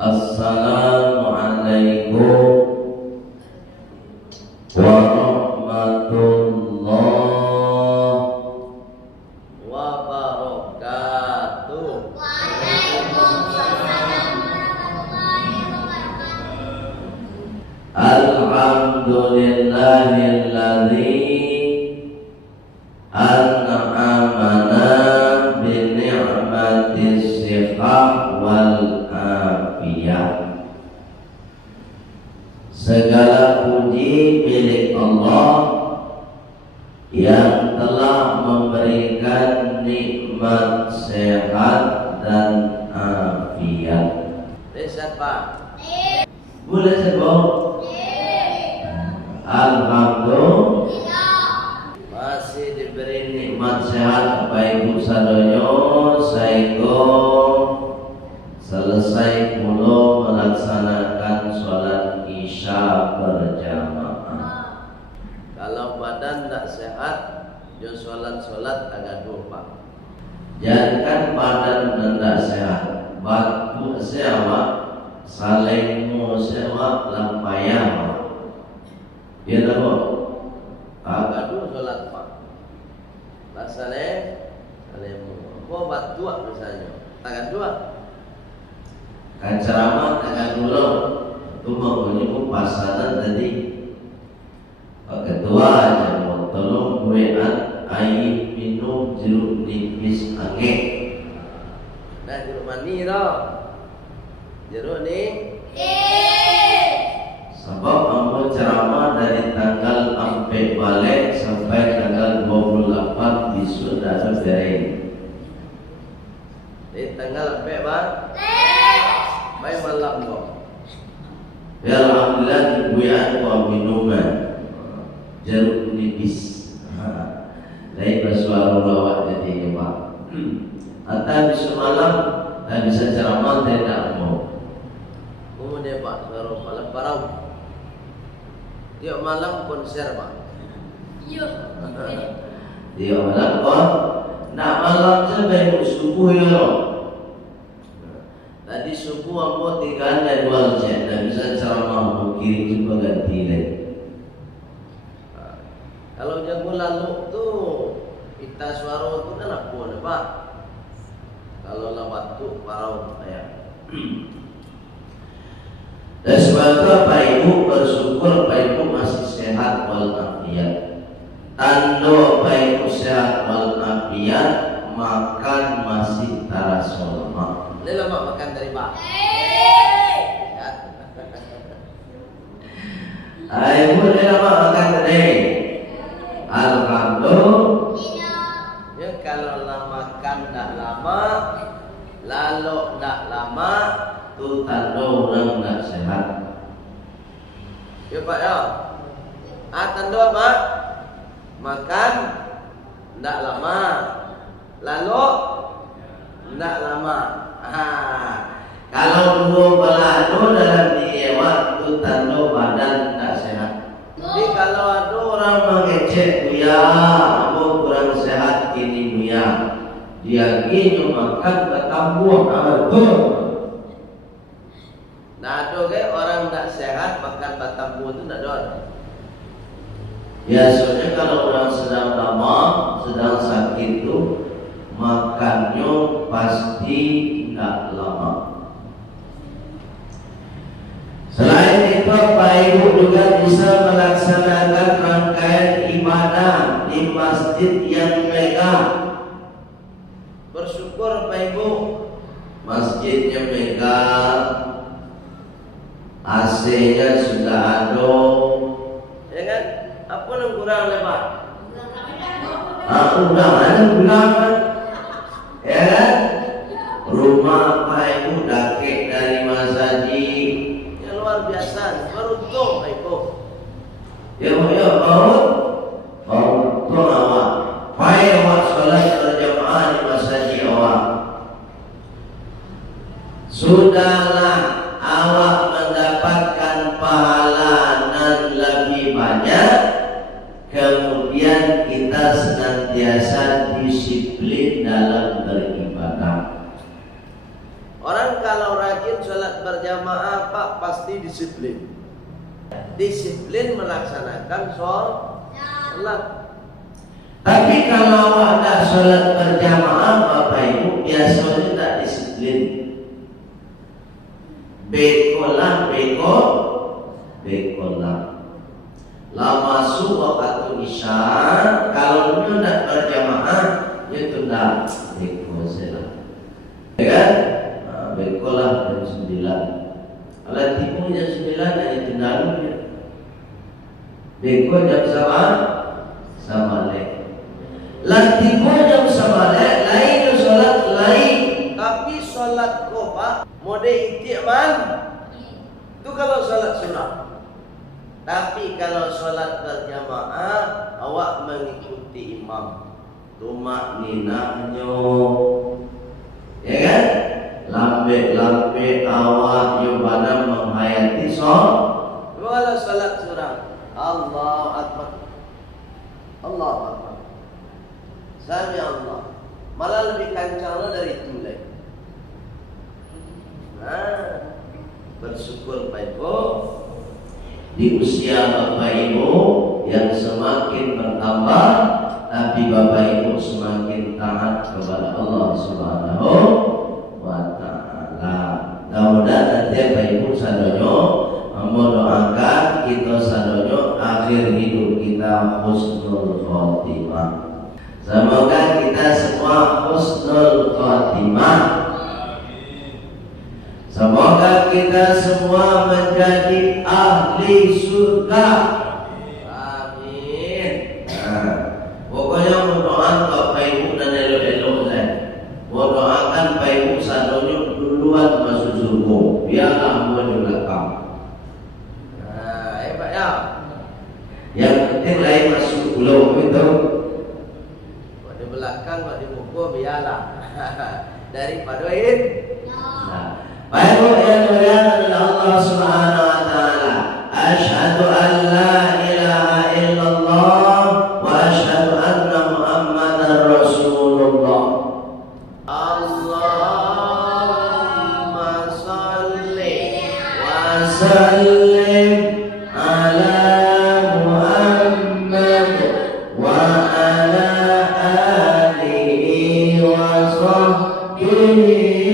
Assalamualaikum warahmatullahi wabarakatuh. Waalaikumsalam warahmatullahi wabarakatuh. Alhamdulillahilladzi an'amana bi ni'matis sihah wal afiyah. Segala puji milik Allah yang telah memberikan nikmat sehat dan afiat. Bisa Pak? Boleh sebut? Alhamdulillah Masih diberi nikmat sehat Bapak Ibu sadoyo saenggo selesai pulo melaksanakan sholat isya berjamaah. Kalau badan tak sehat, jo sholat agak lupa. Jangan badan tidak sehat, batu sewa, salingmu sewa, lampayang. Dia tahu? Agak dulu sholat Pak. Masalahnya, salemu. Kau batu misalnya, agak dua. Kan ceramah agak dulu, itu mengunjungi pasangan tadi. Kedua aja mau tolong buean air minum jeruk nipis angin. Nah jeruk mani tau. Jeruk ni Sebab kamu ceramah dari tanggal 4 balik sampai tanggal 28 di Saudara Bering. di tanggal apa Pak? Baik malam kok. Ya alhamdulillah dibuat wa minuman jeruk nipis. Dari bersuara lawak jadi Pak. Atau bisa malam tak bisa ceramah tidak mau. Kemudian Pak suara malam parau. Tiap malam konser Pak. Dia malam kok nak malam sampai subuh ya loh. Tadi subuh aku tinggal ada dua jam, tak bisa ceramah mau kirim juga ganti lagi. Kalau jago lalu tuh kita suara tuh kan apa nih Pak? Kalau lewat tuh parau ya. Dan sebagai Bapak Ibu bersyukur Bapak Ibu masih sehat walafiat. Tanda Bapak Ibu sehat walafiat, makan masih terasa lemak. Ini lemak makan dari Pak. Ibu ini lemak makan tadi. Alhamdulillah. Ya kalau makan tak lama, lalu tak lama, Itu tanda orang tak sehat. ya Pak ya. Tanda apa? Makan tak lama, lalu tak lama. Kalau dua belah itu dalam diewak itu tanda badan tak sehat. Jadi kalau ada Orang mengecek buya, aku kurang sehat ini buya. Dia gini makan ketambuh betul. nah ada ke orang tak sehat makan batang buah itu tak ada. Biasanya kalau orang sedang lama, sedang sakit itu makannya pasti tidak lama. Selain itu, Bapak Ibu juga bisa melaksanakan rangkaian ibadah di masjid yang megah. Bersyukur Pak Ibu. Masjidnya megah, AC-nya sudah ada. Ya kan? Apa yang kurang lebar? Udah ada bilangan, ya kan? Rumah Pak Ibu dakek dari masjid. Ya luar biasa. Beruntung Pak Ibu. Ya tuh awak. Pai awak sholat berjamaah di masjid awak. Sudahlah awak mendapatkan pahala dan lebih banyak. Kemudian kita senantiasa disiplin dalam beribadah. Orang kalau rajin sholat sholat berjamaah Pak pasti disiplin. Disiplin melaksanakan sholat. Tapi kalau ada sholat berjamaah Bapak Ibu biasanya tak disiplin. Bekolah. Lah masuk waktu isya, kalau dia tidak berjamaah, dia tunda beko saja. Ya kan? Bekolah jam 9. Kalau tipu jam 9 jadi tunda dulu. Beko jam sama lek. Lah tipu jam sama lek, lain sholat lain. Tapi sholat kau Pak, mode itikman. Itu kalau sholat sunnah. Tapi kalau sholat berjamaah, awak mengikuti imam. Tumak ninahnya, ya kan? Lambe awak yubana menghayati sholat. Kalau sholat surah, Allahu Akbar, Allahu Akbar, Sami Allah. Malah lebih kencangnya dari itu lagi. Nah, bersyukur Pak Ibu. Di usia Bapak Ibu yang semakin bertambah, tapi Bapak Ibu semakin taat kepada Allah Subhanahu wa Ta'ala. Mudah-mudahan nanti Bapak Ibu sadonyo mendoakan kita sadonyo akhir hidup kita husnul khotimah. Semoga kita semua husnul khotimah. Semoga kita semua menjadi ahli surga. Amin. Pokoknya mendoakan Bapak Ibu dan elok-elok saya. Mendoakan Bapak Ibu sadonyo duluan masuk surga. Biarlah mau di belakang. Hebat ya. Yang penting lain masuk pulau itu. Kok di belakang, kok di buku biarlah. Daripada ini. Baik Bu yang dimuliakan Allah Subhanahu wa Ta'ala. Asyhadu an la ilaha illallah wa asyhadu anna Muhammadar Rasulullah. Allahumma shalli wa sallim ala Muhammad wa ala alihi wa sahbihi.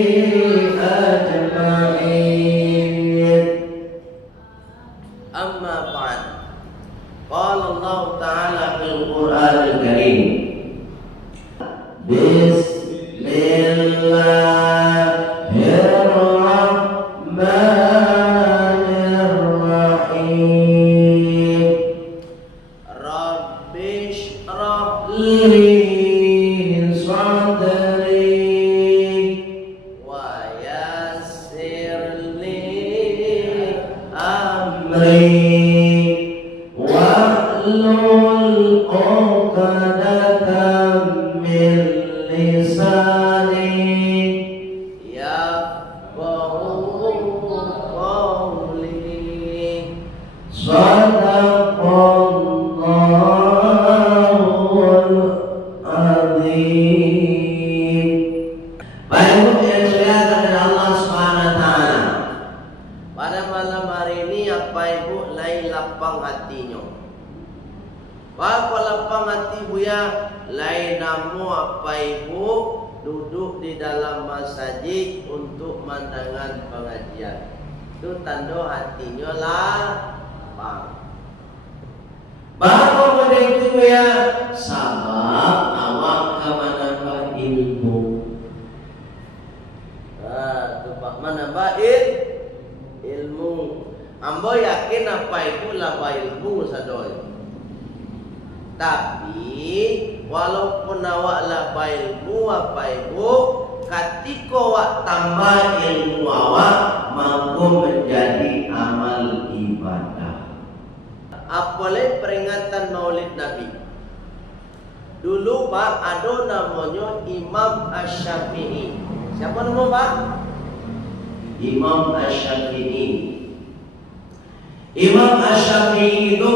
Imam Asy-Syafi'i itu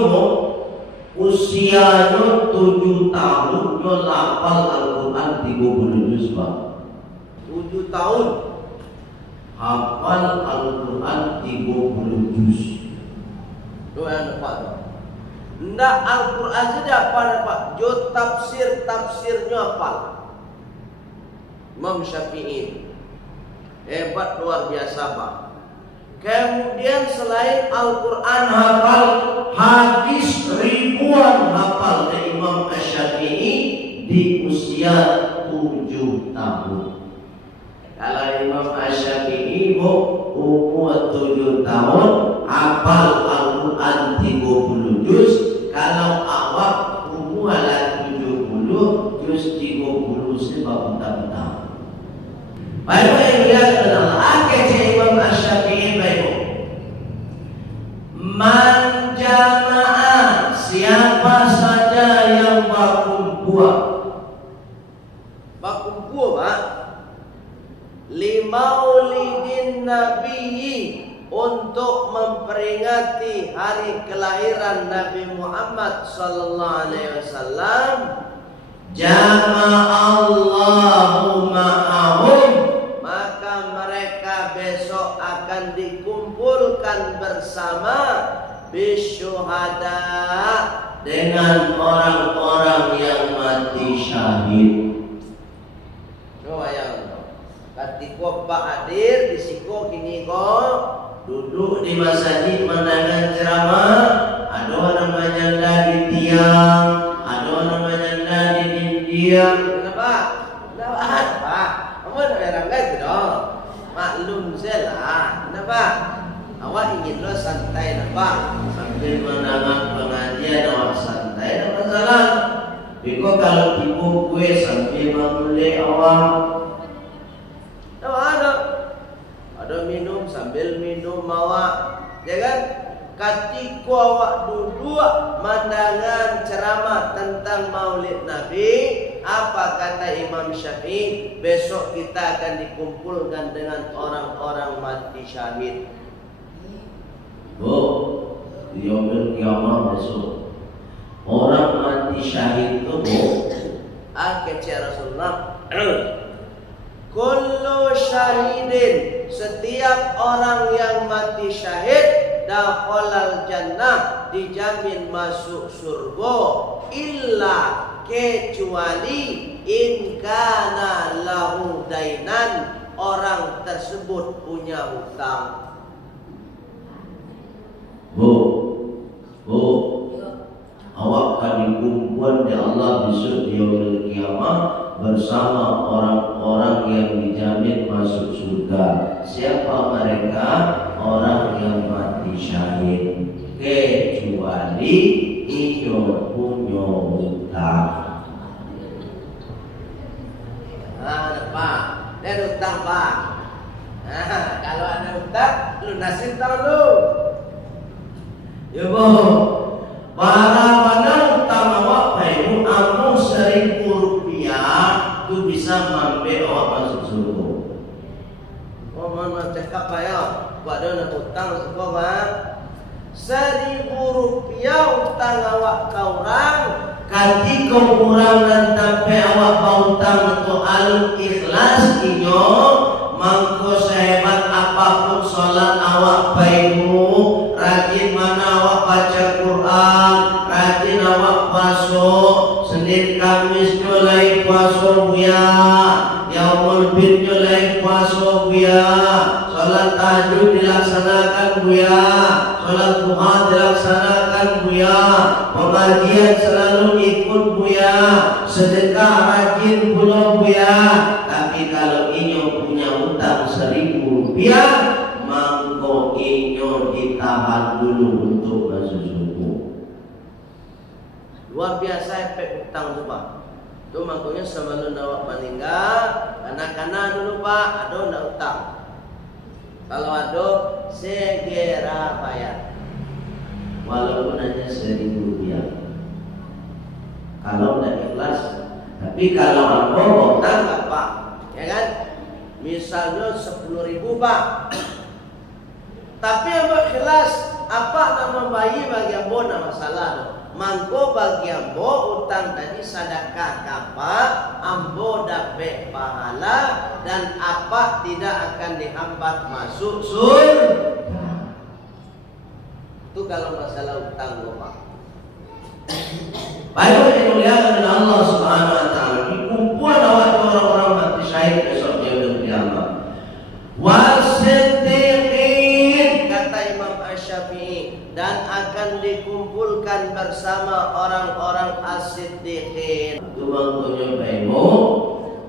usianya 7 tahun dia hafal Al-Quran 30 juz, Pak. 7 tahun hafal Al-Quran 30 juz. Itu yang dapat. Ndak Al-Quran saja apa dapat? Jo tafsirnya hafal. Imam Syafi'i hebat luar biasa Pak. Kemudian selain Al-Quran Hafal hadis ribuan hafal dari Imam Syafi'i di usia 7 tahun. Kalau Imam Syafi'i umur 7 tahun hafal Al-Quran 30 juz. Kalau awak umur 70 juz 30 sebab tak. Baik yang dia adalah akhir Imam Syafi'i baik. Man jamaah, siapa saja yang berkumpul Pak, limaulidin nabiyyi, untuk memperingati hari kelahiran Nabi Muhammad sallallahu alaihi wasallam, jama'allahu ma'ahum, maka mereka besok akan dikumpulkan bersama bisyuhada, dengan orang-orang yang mati syahid. Coba yang katiko Pak hadir di siko kini kok Duduk di masjid mendengar ceramah, ada namanya dari tiang, ada namanya di India. Kenapa? Kenapa? Kamu nak berangkat tu dong. Maklum salah. Kenapa? Awak ingin lo santai nampak? Sambil mendengar pengajian awak santai, tak masalah. Biko kalau tipu kue sambil memulai awak. Ada minum sambil minum awak, ya kan? Ketika awak duduk mendengar ceramah tentang Maulid Nabi, apa kata Imam Syafi'i? Besok kita akan dikumpulkan dengan orang-orang mati syahid. Di yaumil kiamat besok orang mati syahid itu Kata Rasulullah, kullu syahidin, setiap orang yang mati syahid dakhalal jannah, dijamin masuk surga, illa kecuali in kana lahu dainan, orang tersebut punya hutang. Awak akan dikumpulkan di Allah besok di yaumil kiamat bersama orang-orang yang dijamin masuk surga. Siapa mereka? Orang yang mati syahid, kecuali iyo punya hutang. Pak, ada hutang Pak. Kalau ada hutang, lunasin dulu. Ya para penantang awak bayu amu 1.000 rupiah tu bisa mampu awak masuk surga. Mana cakap Pak ya? Buat dia nak hutang suka Pak. 1.000 rupiah hutang awak ke orang. Ketika orang dan sampai awak berhutang untuk al-ikhlas inyo, mangko sehebat apapun solat awak bayu, rajin mana awak baca Quran, rajin awak puasa, Senin Kamis nyolai puasa buya, Yaumul Bid nyolai puasa buya, salat tahajud dilaksanakan buya, salat duha dilaksanakan buya, pengajian selalu ikut buya, sedekah rajin pula buya. Tapi kalau inyo punya hutang 1.000 rupiah, mangko inyo ditahan dulu untuk masuk surga. Luar biasa efek hutang tu Pak. Tu makanya sebelum awak meninggal, anak-anak dulu Pak, ada ndak hutang. Kalau ada, segera bayar. Walaupun hanya 1.000 rupiah. Kalau tidak ikhlas, tapi kalau aku Hutang nggak Pak? Ya kan? Misalnya 10.000 Pak. Tapi yang ikhlas, apa nama bayi bagi ambo nama masalah. Mangko bagi ambo utang tadi sedekah kapa, ambo dapat pahala, dan apa tidak akan dihambat masuk surga. Itu kalau masalah utang Bapak. Baik yang dimuliakan oleh Allah Subhanahu wa taala, kumpulan orang-orang mati syahid besok yaumul kiamat. Wasiddiqin, kata Imam Asy-Syafi'i, dan akan dikumpulkan bersama orang-orang as-siddiqin. Itu bangkunya baikmu,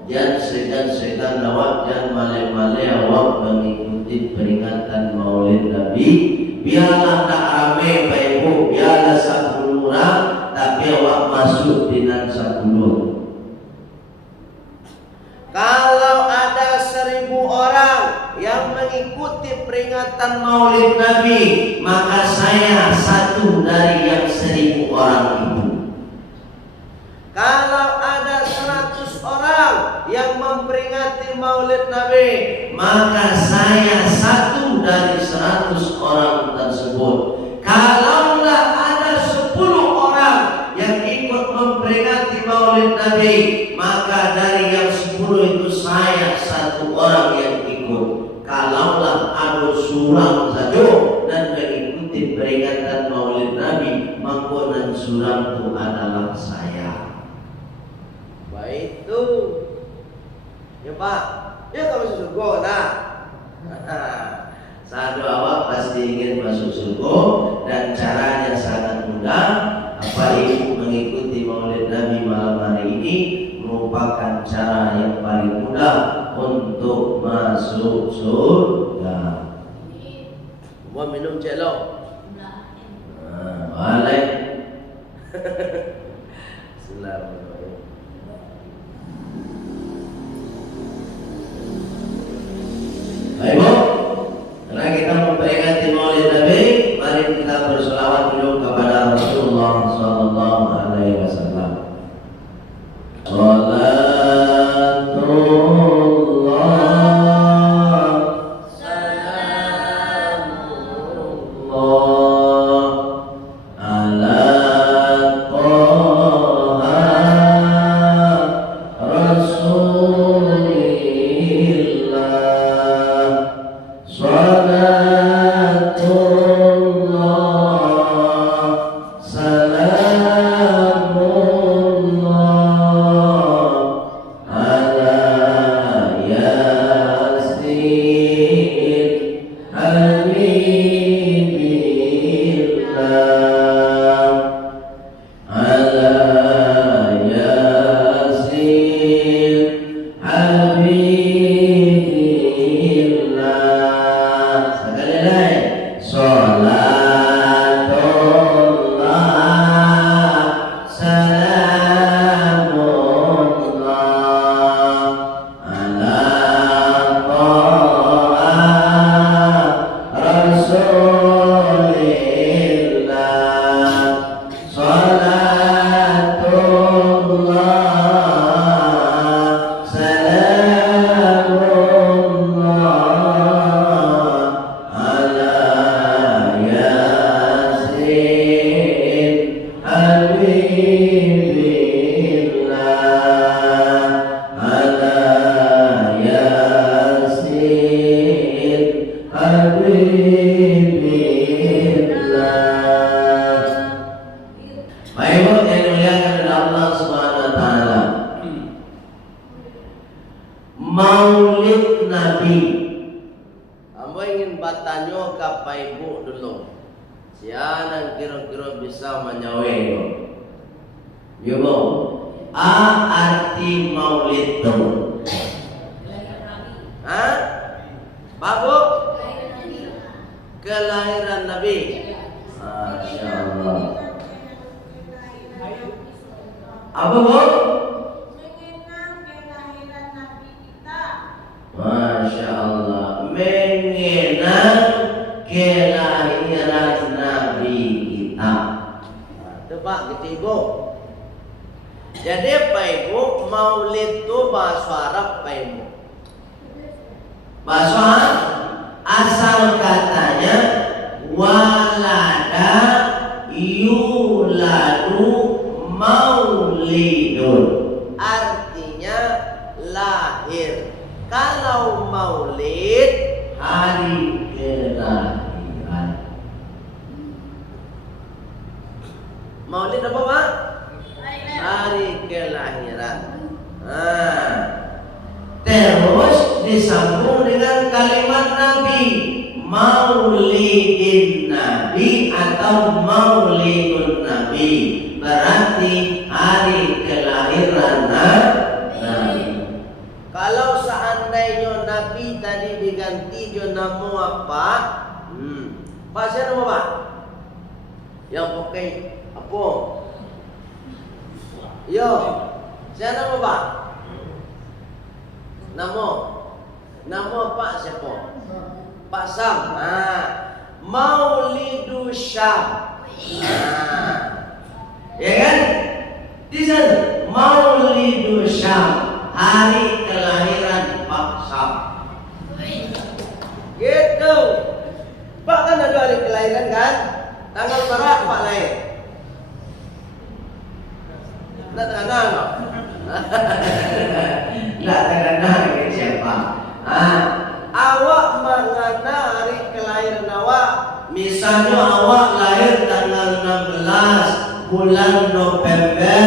jangan segan-segan lawak, jangan male-male awak mengikuti peringatan Maulid Nabi. Biarlah tak rame baikmu, biarlah 10 orang, tapi awak masuk dengan 10. Kalau ada 1000 orang yang mengikuti peringatan Maulid Nabi, maka saya satu dari yang 1000 orang itu. Kalau ada 100 orang yang memperingati Maulid Nabi, maka saya satu dari 100 orang tersebut. Kalaulah ada 10 orang yang ikut memperingati Maulid Nabi, maka dari yang 10 itu saya satu orang yang ikut. Kalaulah ada surang saja dan mengikuti peringatan Maulid Nabi, maka dan surang itu adalah saya. Baik itu. Ya Pak, ya kamu masuk surga nah. Satu awak pasti ingin masuk surga dan caranya sangat mudah. Apa ibu mengikuti Maulid Nabi malam hari ini merupakan cara yang paling mudah untuk masuk surga. Mau minum celok? Balik. Bismillahirrahmanirrahim. Baik Bu, karena kita memperingati Maulid Nabi, mari kita berselawat dulu kepada Rasulullah Sallallahu Alaihi Wasallam. Maulid Nabi. Ambo ingin bertanya kepada ibu dulu. Siapa kira-kira bisa menyawe? Ibu, apa arti Maulid itu? Hah? Babu? Kelahiran Nabi. Masya Allah. Apa Bu? Masya Allah, mengenang kelahiran Nabi kita. Tebak gitu Ibu. Jadi Pak Ibu, Maulid itu bahasa Arab Pak Ibu. Bahasa Arab asal katanya walada yuladu maulidun. Artinya lahir. maulid apa Pak? Hari kelahiran. Terus disambung dengan kalimat Nabi, Maulidin Nabi atau Maulidun Nabi, berarti hari kelahiran Nabi. Kalau seandainya Nabi tadi diganti jo nama apa? Pak siapa nama Pak? Yang pakai apa? Yo, siapa nama Pak? Nama Pak siapa? Pak Sam. Maulidu Syam. Ya kan? Di sana Maulidu Syam, hari kelahiran Pak Sam. Gitu. Pak kan ada hari kelahiran kan? Tanggal berapa Pak lahir? Tidak tengah no? Tidak terkenal siapa? Awak mengana hari kelahiran awak. Misalnya awak lahir tanggal 16 bulan November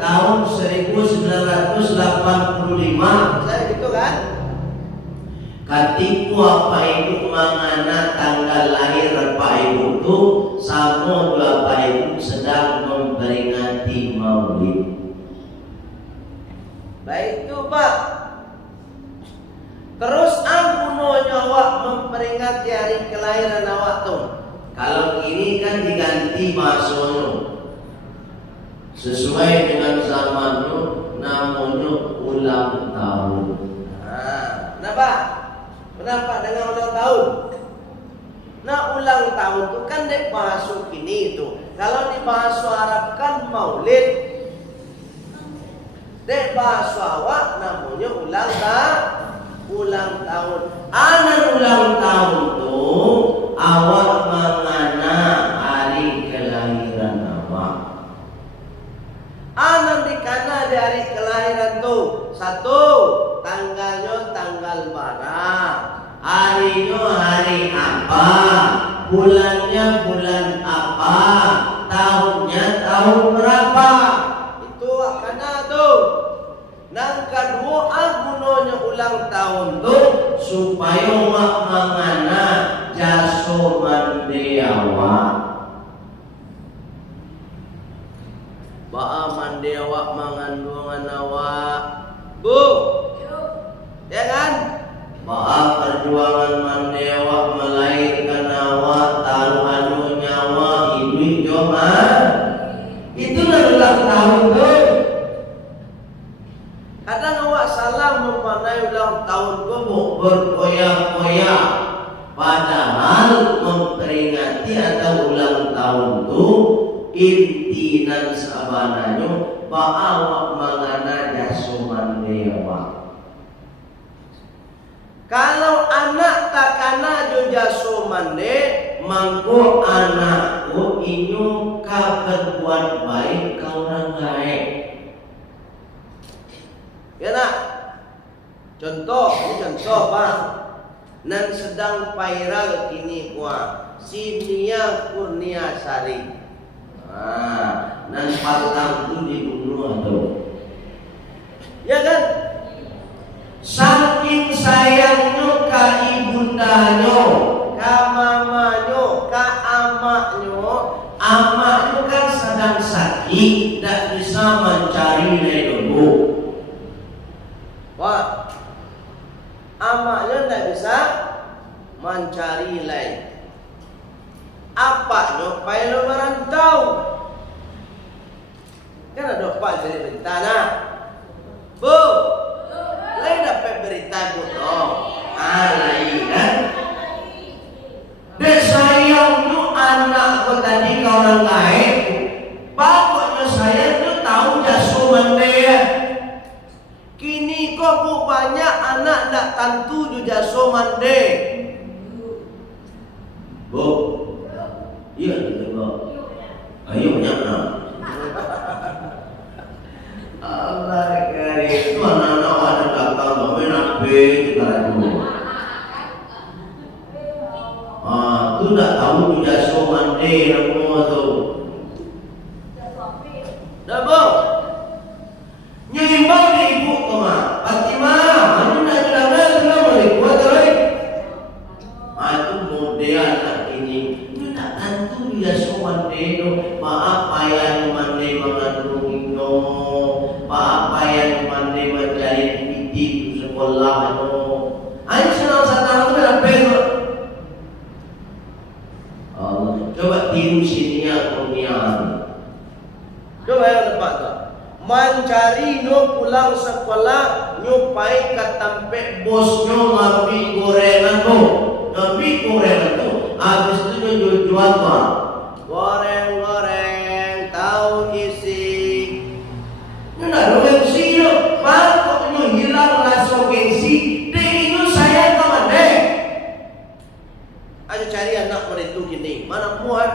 tahun 1985. Saya gitu kan? Katiku apa ibu mengana tanggal lahir apa ibu tu sama dua apa ibu sedang memperingati Maulid. Baik itu Pak. Terus ampunonya awak memperingati hari kelahiran awak tuh. Kalau ini kan diganti bahasanya sesuai dengan zamannya, namanya ulang tahun. Kenapa? Kenapa dengan ulang tahun? Nah ulang tahun itu kan dek bahasa kini itu. Kalau di bahasa Arab kan Maulid. Dek bahasa awak namanya ulang tahun. Anak ulang tahun tuh awak mengana hari kelahiran awak. Anak dikana di hari kelahiran tuh. Satu, tanggalnya tanggal mana? Harinya hari apa? Bulannya bulan apa? Tahunnya tahun berapa? Itu akan tuh. Nang kedua gunanya ulang tahun tuh Supaya awak mengana jaso mandi awak. Ba'a mandi awak mengandungan awak. Bu. Ya kan? Ba'a perjuangan mandi awak melahirkan awak, taruhan nyawa hidup joma. Itulah ulang tahun tuh. Kadang awak salah memaknai ulang tahun kamu. Berkoyak-koyak, padahal memperingati atau ulang tahun itu inti dan sabananya bahwa mengana jasuman dewa. Kalau anak takana jo jasuman de, Mangko anakku inyo ka berbuat baik kau orang baik. ya nak. Contoh, ini contoh Pak. Nan sedang viral kini kuah si Nia Kurniasari. Dan patang itu dibunuh atau? Ya kan? Saking sayangnya ka ibundanyo, Ka mamanyo, ka amaknya kan sedang sakit, tidak bisa mencari leluhu. Wah, amaknya tidak bisa mencari lain. Apanya payah merantau. Kan ada pak jadi berita nak. Bu, lain dapat berita bu dong. Lain kan? Dan sayangnya anakku tadi ke orang lain, bapaknya saya tuh tahu jasuman dia. Kini kok bu banyak anak nak tantu juga somande. Bu, iya gitu bu. Ayo nyana. Allah kari itu anak-anak ada datang bawa nabe kita itu. Tu tak tahu juga somande nama tu. kemudian ini tak tentu dia sowan deno maaf payah mande mengandung no maaf payah mande mencari di sekolah no ayo senang satang tu apa itu coba tiru sini dunia coba yang tempat tu mencari no pulang sekolah nyupai ketampe bosnya ngambil gorengan tu habis itu jual apa? Goreng tahu isi. Nggak ada gengsi lo, pak kok hilang rasa gengsi. Dek itu saya kawan dek. Ayo cari anak mereka gini, mana muat?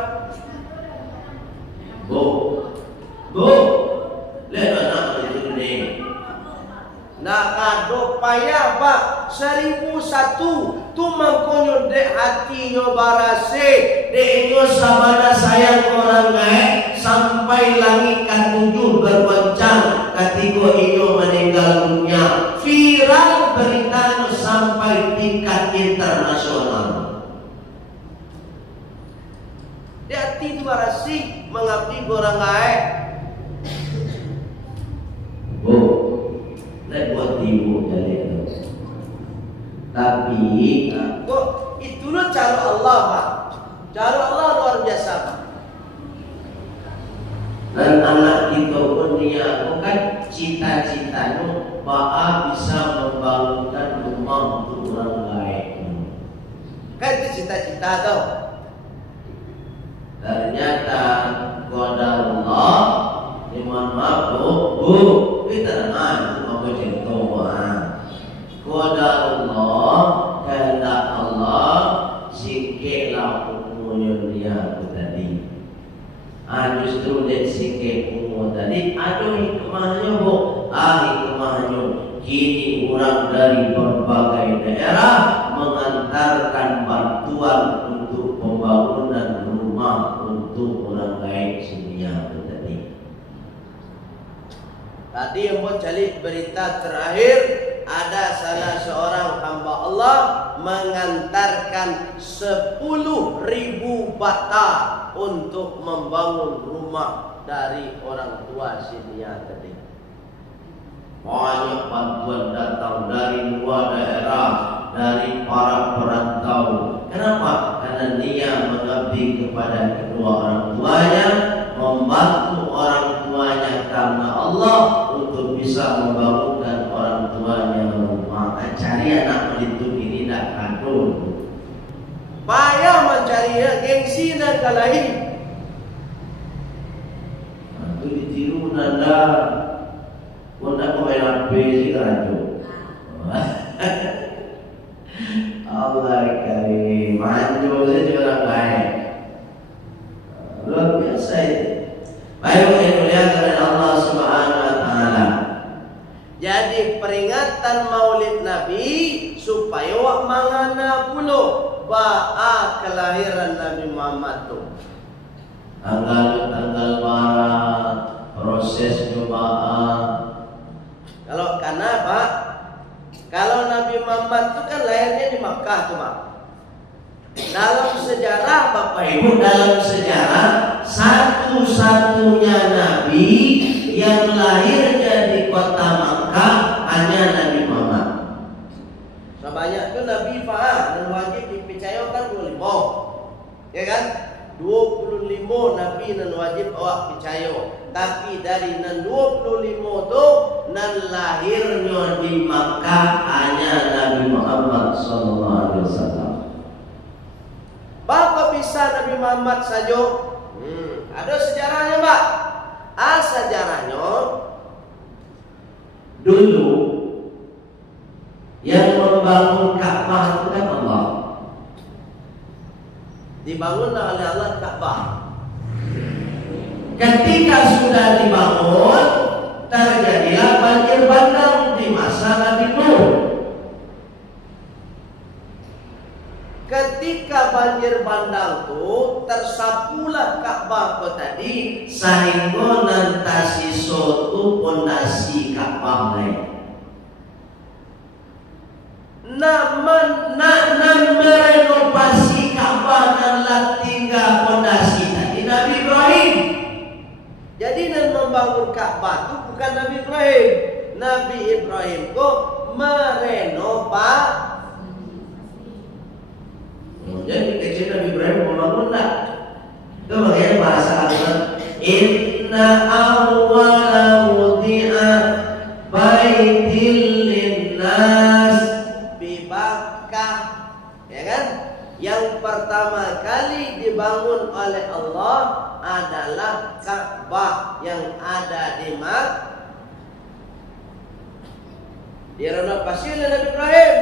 Bu, lihat anak mereka gini. Nak kado payah pak 1001 tu mangkonyo dek hatinya barase Dek itu sabana sayang orang naik sampai langit ketujuh bergoncang ketika iyo meninggal dunia. Viral beritanya sampai tingkat internasional. Dek hati itu barase mengabdi orang naik. Bu, saya buat ibu jadi itu. Tapi kok itu lo cara Allah pak. Cara Allah luar biasa pak. Dan anak kita pun dia bukan cita-citanya bahwa bisa membangunkan rumah untuk orang lain. Kan itu cita-cita tau. Ternyata qadarullah iman maaf bu kita nak apa contoh qadarullah kehendak Allah sikitlah umurnya dia tadi. Justru dia sikit umur tadi ada hikmahnya bu. Hikmahnya kini orang dari berbagai daerah mengantarkan bantuan untuk pembangunan rumah untuk orang lain sedunia tadi. Tadi yang mau cari berita terakhir ada salah seorang hamba Allah mengantarkan 10.000 bata untuk membangun rumah dari orang tua dunia tadi. Banyak bantuan datang dari luar daerah, dari para perantau. Kenapa? Karena dia mengabdi kepada kedua orang tuanya, membantu orang tuanya karena Allah untuk bisa membangunkan orang tuanya rumah. Cari anak itu ini tak kandung. Payah mencari gengsi dan kalahi. Itu ditiru nanda. Pun aku main HP sih kandung. Allah karim, manjo saja orang baik. Luar biasa itu. Baik yang dimuliakan oleh Allah Subhanahu wa taala. Jadi peringatan Maulid Nabi supaya wak mangana pulo ba'a kelahiran Nabi Muhammad tu. Tanggal para proses doa. Kalau kenapa? Kalau Nabi Muhammad itu kan lahirnya di Makkah tuh Pak. Dalam sejarah Bapak Ibu, Dalam sejarah satu-satunya Nabi yang lahirnya di kota Makkah hanya Nabi Muhammad. sebanyak itu Nabi Fa'ah dan wajib dipercayakan 25. Ya kan? 25 Nabi dan wajib awak percaya. Tapi dari nan 25 tu nan lahirnya Di Makkah hanya Nabi Muhammad SAW. Bapa bisa Nabi Muhammad saja. Ada sejarahnya, Pak. Sejarahnya Dulu yang membangun Ka'bah itu kan Allah. dibangun oleh Allah Ka'bah. Ketika sudah dibangun, terjadilah banjir bandang di masa Nabi Nuh. Ketika banjir bandang tu tersapulah Ka'bah ko tadi Sehingga nantasi suatu pondasi Ka'bah lain. Nak merenovasi sini Nabi Ibrahim membangun tak? Itu makanya bahasa Al-Quran, inna awwala wudi'a baitil linnas bi Makkah, ya kan? Yang pertama kali dibangun oleh Allah adalah Ka'bah yang ada di Makkah. Direnovasi oleh Nabi Ibrahim.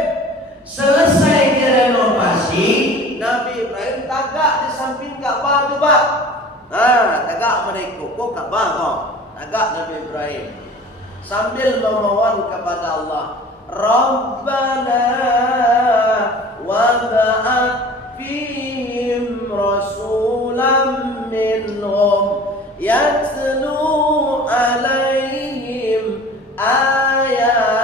Selesai direnovasi, Nabi Ibrahim tagak di samping Ka'bah tu, Pak. Tagak mereka kok Ka'bah kok. Tagak Nabi Ibrahim sambil memohon kepada Allah, Rabbana wa ba'ath fihim rasulan minhum yatlu alaihim ayatik.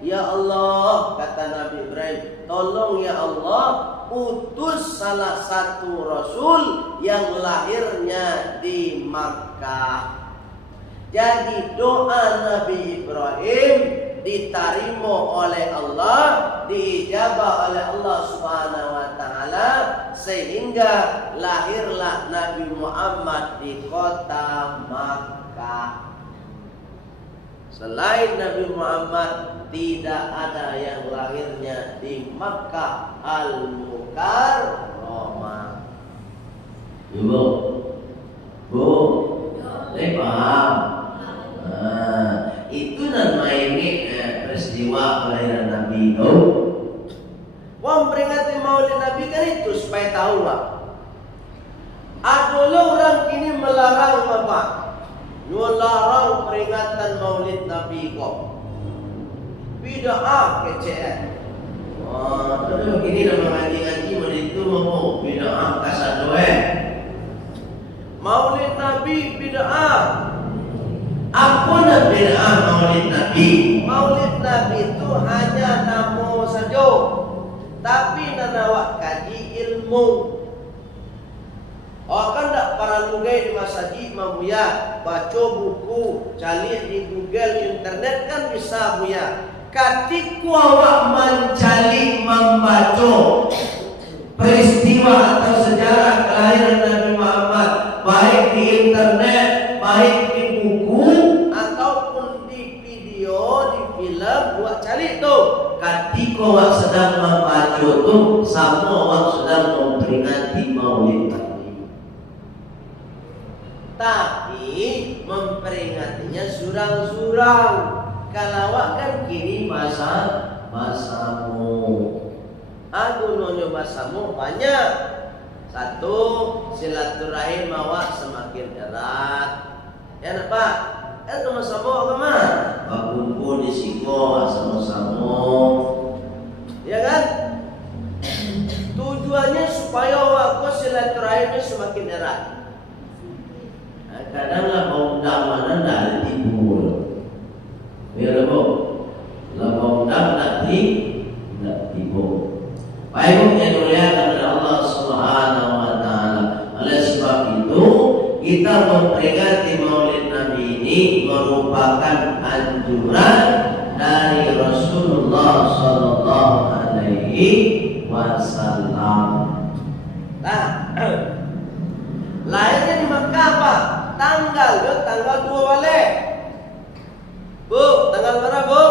Ya Allah, kata Nabi Ibrahim, tolong ya Allah, utus salah satu rasul yang lahirnya di Makkah. Jadi doa Nabi Ibrahim diterima oleh Allah, diijabah oleh Allah Subhanahu wa taala, sehingga lahirlah Nabi Muhammad di kota Makkah. Selain Nabi Muhammad, tidak ada yang lahirnya di Makkah Al-Mukarramah. Ibu, Bu, saya paham. Itu namanya peristiwa kelahiran Nabi itu. Wah, memperingati Maulid Nabi kan itu supaya tahu, Pak. Ada orang kini melarang apa? Melarang peringatan Maulid Nabi kok. Bid'ah kecil. Wah, terus ini nama ngaji Maulid itu mau bid'ah kasar doang. Maulid Nabi bid'ah. Apa nak bid'ah Maulid Nabi? Maulid Nabi itu hanya nama saja, tapi nanawak kaji ilmu. Kan tak para lugai di masjid Buya baca buku, cari di Google internet kan bisa Buya. Ketika awak mencari membaca peristiwa atau sejarah kelahiran Nabi Muhammad, baik di internet, baik di buku ataupun di video, di film, buat cari tu. Ketika awak sedang membaca tu, sama awak sedang memperingati Maulid Nabi. Tapi memperingatinya surang-surang. Kalau awak kan kini bahasamu. Aku nonyo bahasamu banyak. Satu, silaturahim awak semakin erat. Ya nak Pak? Kan sama-sama kemana? Pak kumpul di siko sama-sama. Ya kan? Tujuannya supaya awak silaturahimnya semakin erat. Kadang-kadang mau undang mana dari timbul. Biar apa? Lah mau undang nanti tidak timbul. Baik yang dimuliakan oleh Allah Subhanahu wa taala. Oleh sebab itu, kita memperingati Maulid Nabi ini merupakan anjuran dari Rasulullah sallallahu alaihi wasallam. Nah, lahirnya di Makkah apa? Tanggal 2 balik. Bu, tanggal berapa, Bu?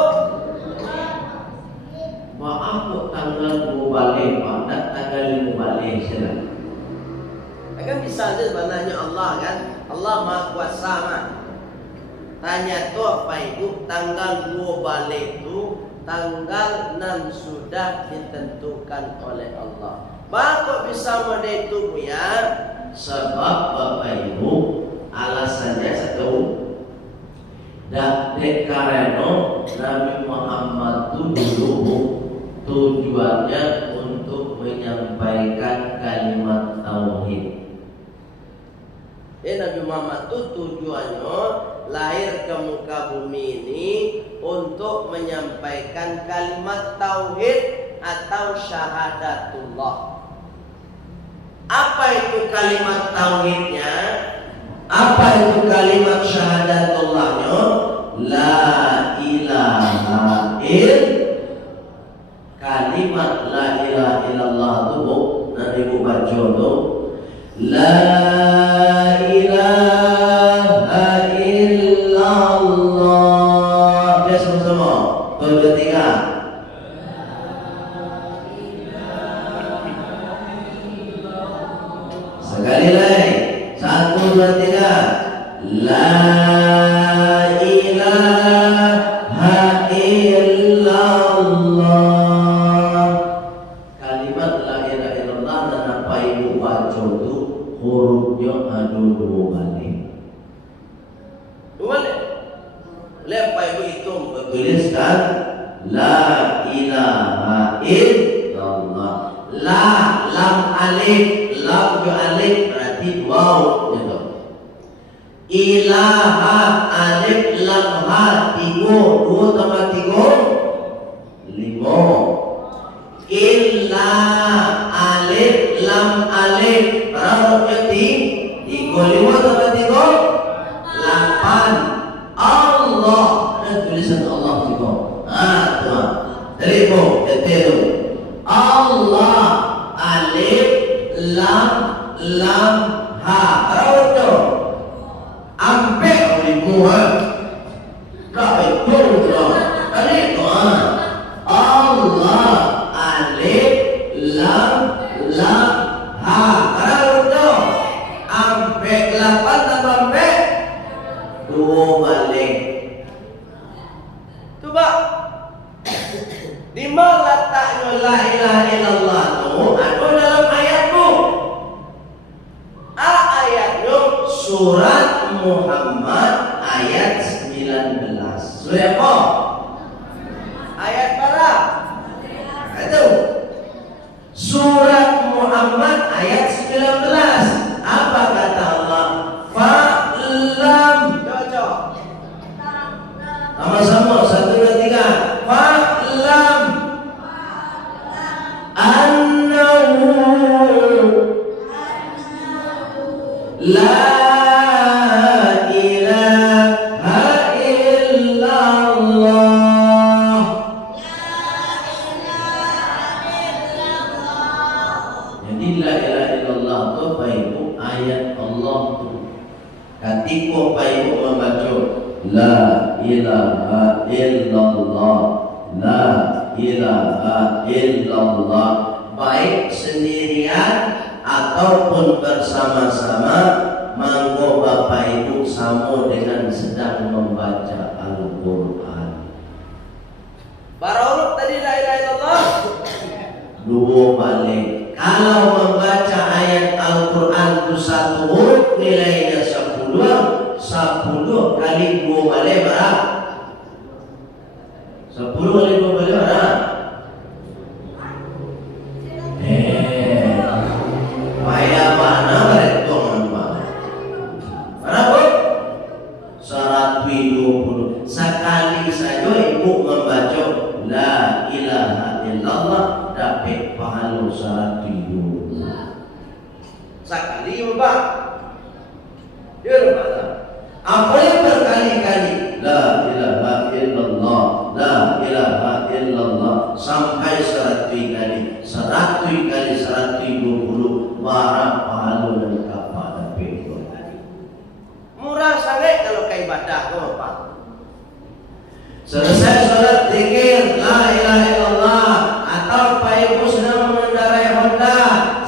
Maaf kok tanggal 2 balik, Pak. Tak tanggal 5 balik saja. Kan bisa aja sebenarnya Allah kan. Allah Maha Kuasa mah. Tanya tu apa itu tanggal 2 balik itu tanggal 6 sudah ditentukan oleh Allah. Maka bisa mode itu ya. Sebab Bapak Ibu alasannya satu. Dan karena Nabi Muhammad itu dulu tujuannya untuk menyampaikan kalimat tauhid. Nabi Muhammad itu tujuannya lahir ke muka bumi ini untuk menyampaikan kalimat tauhid atau syahadatullah. Apa itu kalimat tauhidnya? Apa itu kalimat syahadatullahnya? La ilaha il. Kalimat la ilaha illallah itu wajono la ilaha illallah. Oke, sama-sama. Dua, tiga. Sekali lagi. 1, 2, 3. La ilaha illallah. Kalimat la ilaha illallah dan apa ibu baca itu hurufnya ada 2 balik. 2 balik. Lepas ibu hitung tuliskan la ilaha illallah. La lam alif, lam ju alif berarti waw gitu. Ilaha alif lam ha 3, 2 tambah 3 5. Illa alif lam alif berapa jadi 3, 5 tambah 3 8. Allah ada tulisan Allah juga. Tuh. Dari bu, itu Allah alif lam ha berapa? Ampe ribuan, berapa itu? Tadi itu Allah alif lam ha berapa itu? Ampe 8 tambah ampe 2 balik. Coba di mana letaknya la ilaha illallah itu? Ada dalam ayatmu. Ayatnya surat Muhammad ayat 19. Surah apa? Ayat berapa? Itu. Surat Muhammad ayat 19. Apa kata Allah? Fa'lam. Sama-sama 1, 2, 3. Fa'lam annahu la ketika ibu membaca la ilaha illallah, la ilaha illallah, baik sendirian ataupun bersama-sama, mangko bapak ibu sama dengan sedang membaca Al-Quran. Barang tadi la ilaha illallah 2 balik. Kalau membaca ayat Al-Quran itu 1 huruf nilainya 10 kali 2 balik berapa? 10 kali 2 balik berapa? Payah mana berhitung berapa? 120. Sekali saja ibu membaca la ilaha illallah dapat pahala 120. Sekali Bapak. Ya Bapak. Apa yang berkali-kali la ilaha illallah, la ilaha illallah sampai 100 kali, 100 kali 120 barang pahala dan kapal dapat. Murah sangat kalau ke ibadah Bapak. Selesai salat zikir la ilaha illallah, atau Pak Ibu sedang mengendarai Honda,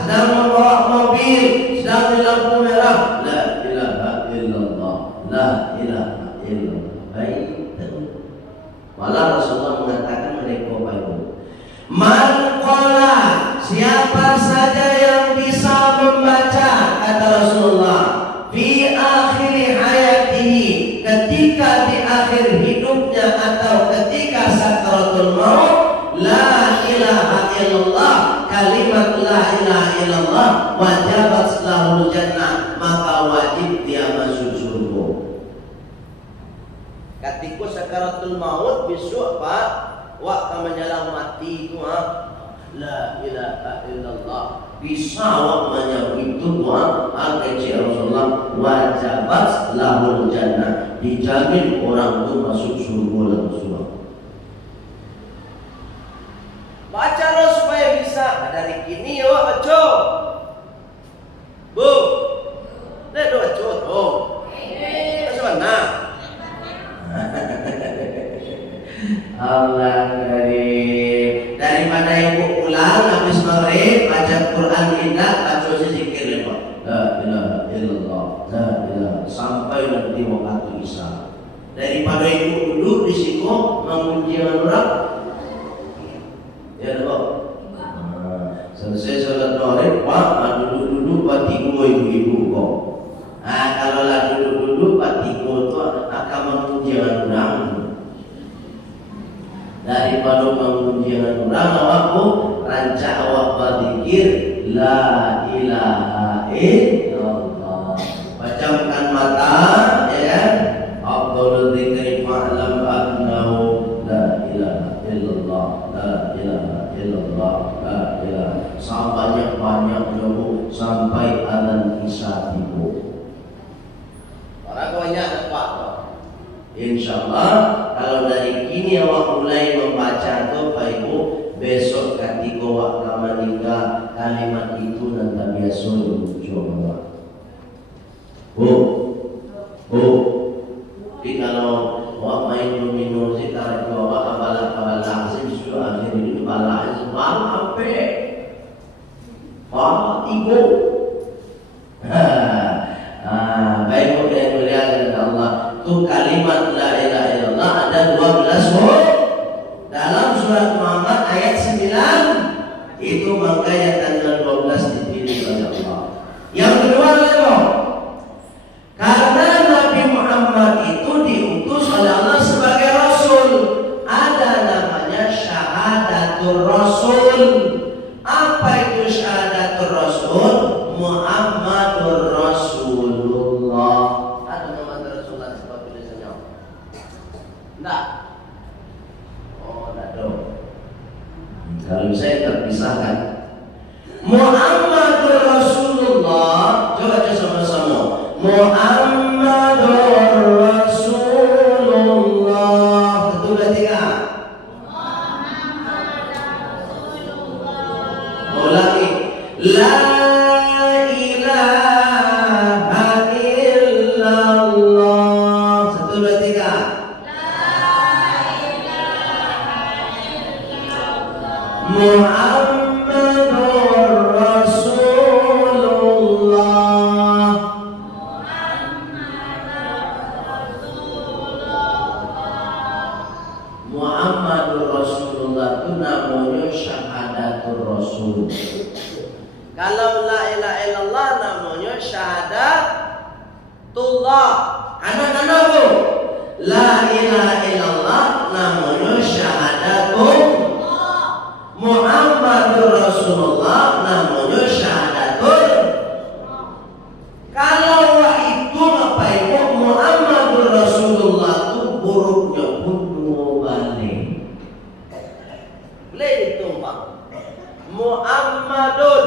sedang membawa mobil, sedang di lampu merah, la ilaha illallah, la ilaha illallah. Baik. Malah Rasulullah mengatakan mereka Pak Ibu, man qala, siapa saja yang bisa membaca, kata Rasulullah, fi akhir hayatihi, ketika di akhir hidupnya atau ketika sakaratul maut, la ilaha illallah, kalimat la ilaha illallah, wajabat lahul jannah, maka wajib dia masuk surga. Ketika sakaratul maut besok Pak, waktu menjelang mati itu la ilaha illallah, bisa waktu itu doa al-Qadzi Rasulullah, wajabat lahul jannah, dijamin orang itu masuk surga langsung. Baca lo supaya bisa. Dari kini yo baca terus zikir Pak. La ilaha illallah, la ilaha sampai nanti waktu isya. Daripada ibu duduk di situ menguji orang, ya Pak. Selesai sholat maghrib, Pak, duduk-duduk patiku ibu-ibu kok. Kalau lah duduk-duduk patiku itu akan menguji orang. Daripada menguji orang, awakku rancak awak berzikir la ilaha illallah. Pejamkan mata, ya kan? Afdhalul dzikri fa'lam annahu la ilaha illallah, la ilaha illallah, la ilaha. Banyak-banyaknya Bu sampai adzan isya tiba. Orang banyak dapat. Insyaallah kalau dari kini awak mulai membaca itu Pak Ibu, besok ketika awak meninggal kalimat itu nanti biasa muncul awak. Jadi kalau awak main domino sih tarik awak abala sih sudah akhir itu bala semua sampai ibu. Baik yang mulia Allah. Itu kalimat la ilaha illallah ada 12 huruf dalam surat Muhammad ayat 9. Itu maka yang tanggal 12 dipilih oleh Allah. Yang kedua adalah karena Nabi Muhammad itu diutus oleh Allah sebagai Rasul, ada namanya syahadatul Rasul. Apa itu syahadatul Rasul? Muhammadur Rasulullah. Ada nama Rasulullah sebab tulisannya? Enggak. Oh, enggak dong. Kalau saya terpisahkan. Muhammadur Rasulullah. Coba sama-sama. Muhammadur Rasulullah. Betul tiga. Ulangi. La ilaha illallah. Satu, dua, tiga. Muhammadur Rasulullah. Muhammadur Rasulullah itu namanya syahadatul Rasul. Kalau la ilaha illallah namanya syahadatullah. Anak-anak Bu, la ilaha illallah namanya syahadatul. Muhammadur Rasulullah namanya syahadatul. Kalau itu apa itu Muhammadur Rasulullah itu hurufnya pun dua balik. Boleh ditumbang. Muhammadun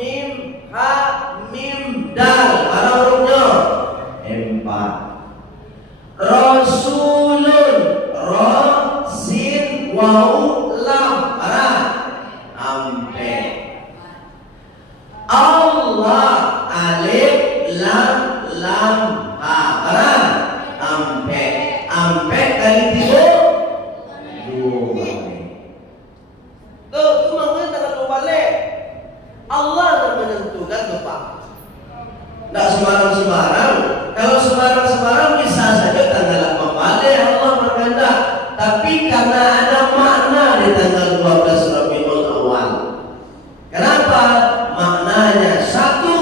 mim ha mim dal. Apa hurufnya? 4. Rasulun ra sin waw lam. Ampe. Allah alif lam lam ha. Ampe. Ampe kali 3 2 balik. Tuh, itu maknanya tanggal 2 balik. Allah yang menentukan Bapak. Tidak sembarang-sembarang. Kalau sembarang-sembarang bisa saja tanggal 8 balik Allah berkehendak. Tapi karena ada makna di tanggal 12 Rabiul Awal. Kenapa? Maknanya satu,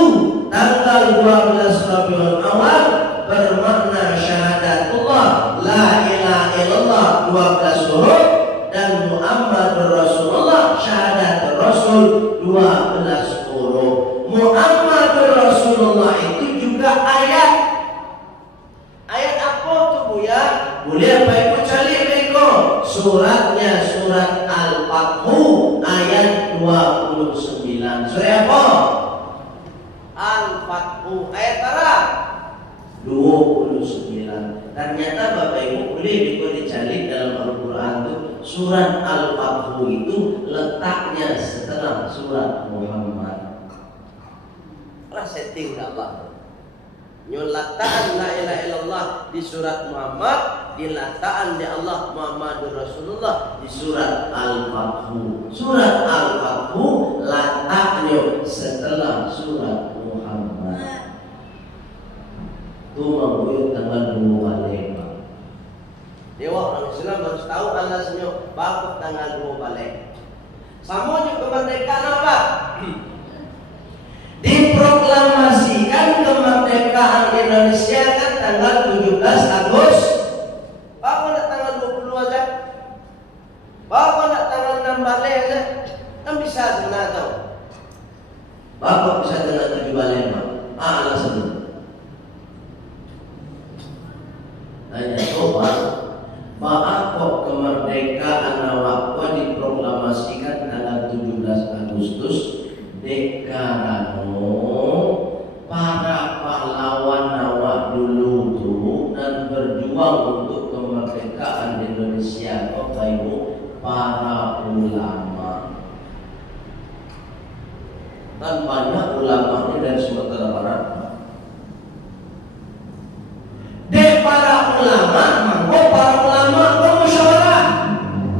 tanggal 12 Rabiul Awal bermakna syahadatullah la ilaha illallah 12 huruf dan Muhammadur Rasulullah syahadatul Rasul 12 huruf. Muhammadur Rasulullah itu juga ayat. Ayat apa tuh Bu ya? Boleh apa Ibu cari Beko? Suratnya surat Al-Fathu ayat 29. Surat apa? Al-Fathu ayat berapa? 29. Ternyata Bapak Ibu boleh Beko dicari dalam Al-Quran itu surat Al-Fathu itu letaknya setelah surat Muhammad. Lah setting Allah. Nyulataan la ilaha illallah di surat Muhammad, dilataan di Allah Muhammadur Rasulullah di surat Al-Fathu. Surat Al-Fathu letaknya setelah surat Muhammad. Tu menguyut tanggal 25. Dewa orang Islam harus tahu alasnya bakut tanggal 2 balik. Sama juga kemerdekaan apa? Diproklamasikan kemerdekaan Indonesia kan tanggal 17 Agustus. Bapak nak tanggal 20 aja. Bapak nak tanggal 6 balik aja. Kan bisa sebenarnya tahu. Bapak bisa tanggal 7 balik Pak. Alasan. Tanya coba, kok kemerdekaan awak diproklamasikan tanggal 17 Agustus Dekarano para pahlawan awak dulu tuh dan berjuang untuk kemerdekaan Indonesia Bapak Ibu, para ulama. Dan banyak ulamanya dari Sumatera Barat. Para ulama, musyawarah.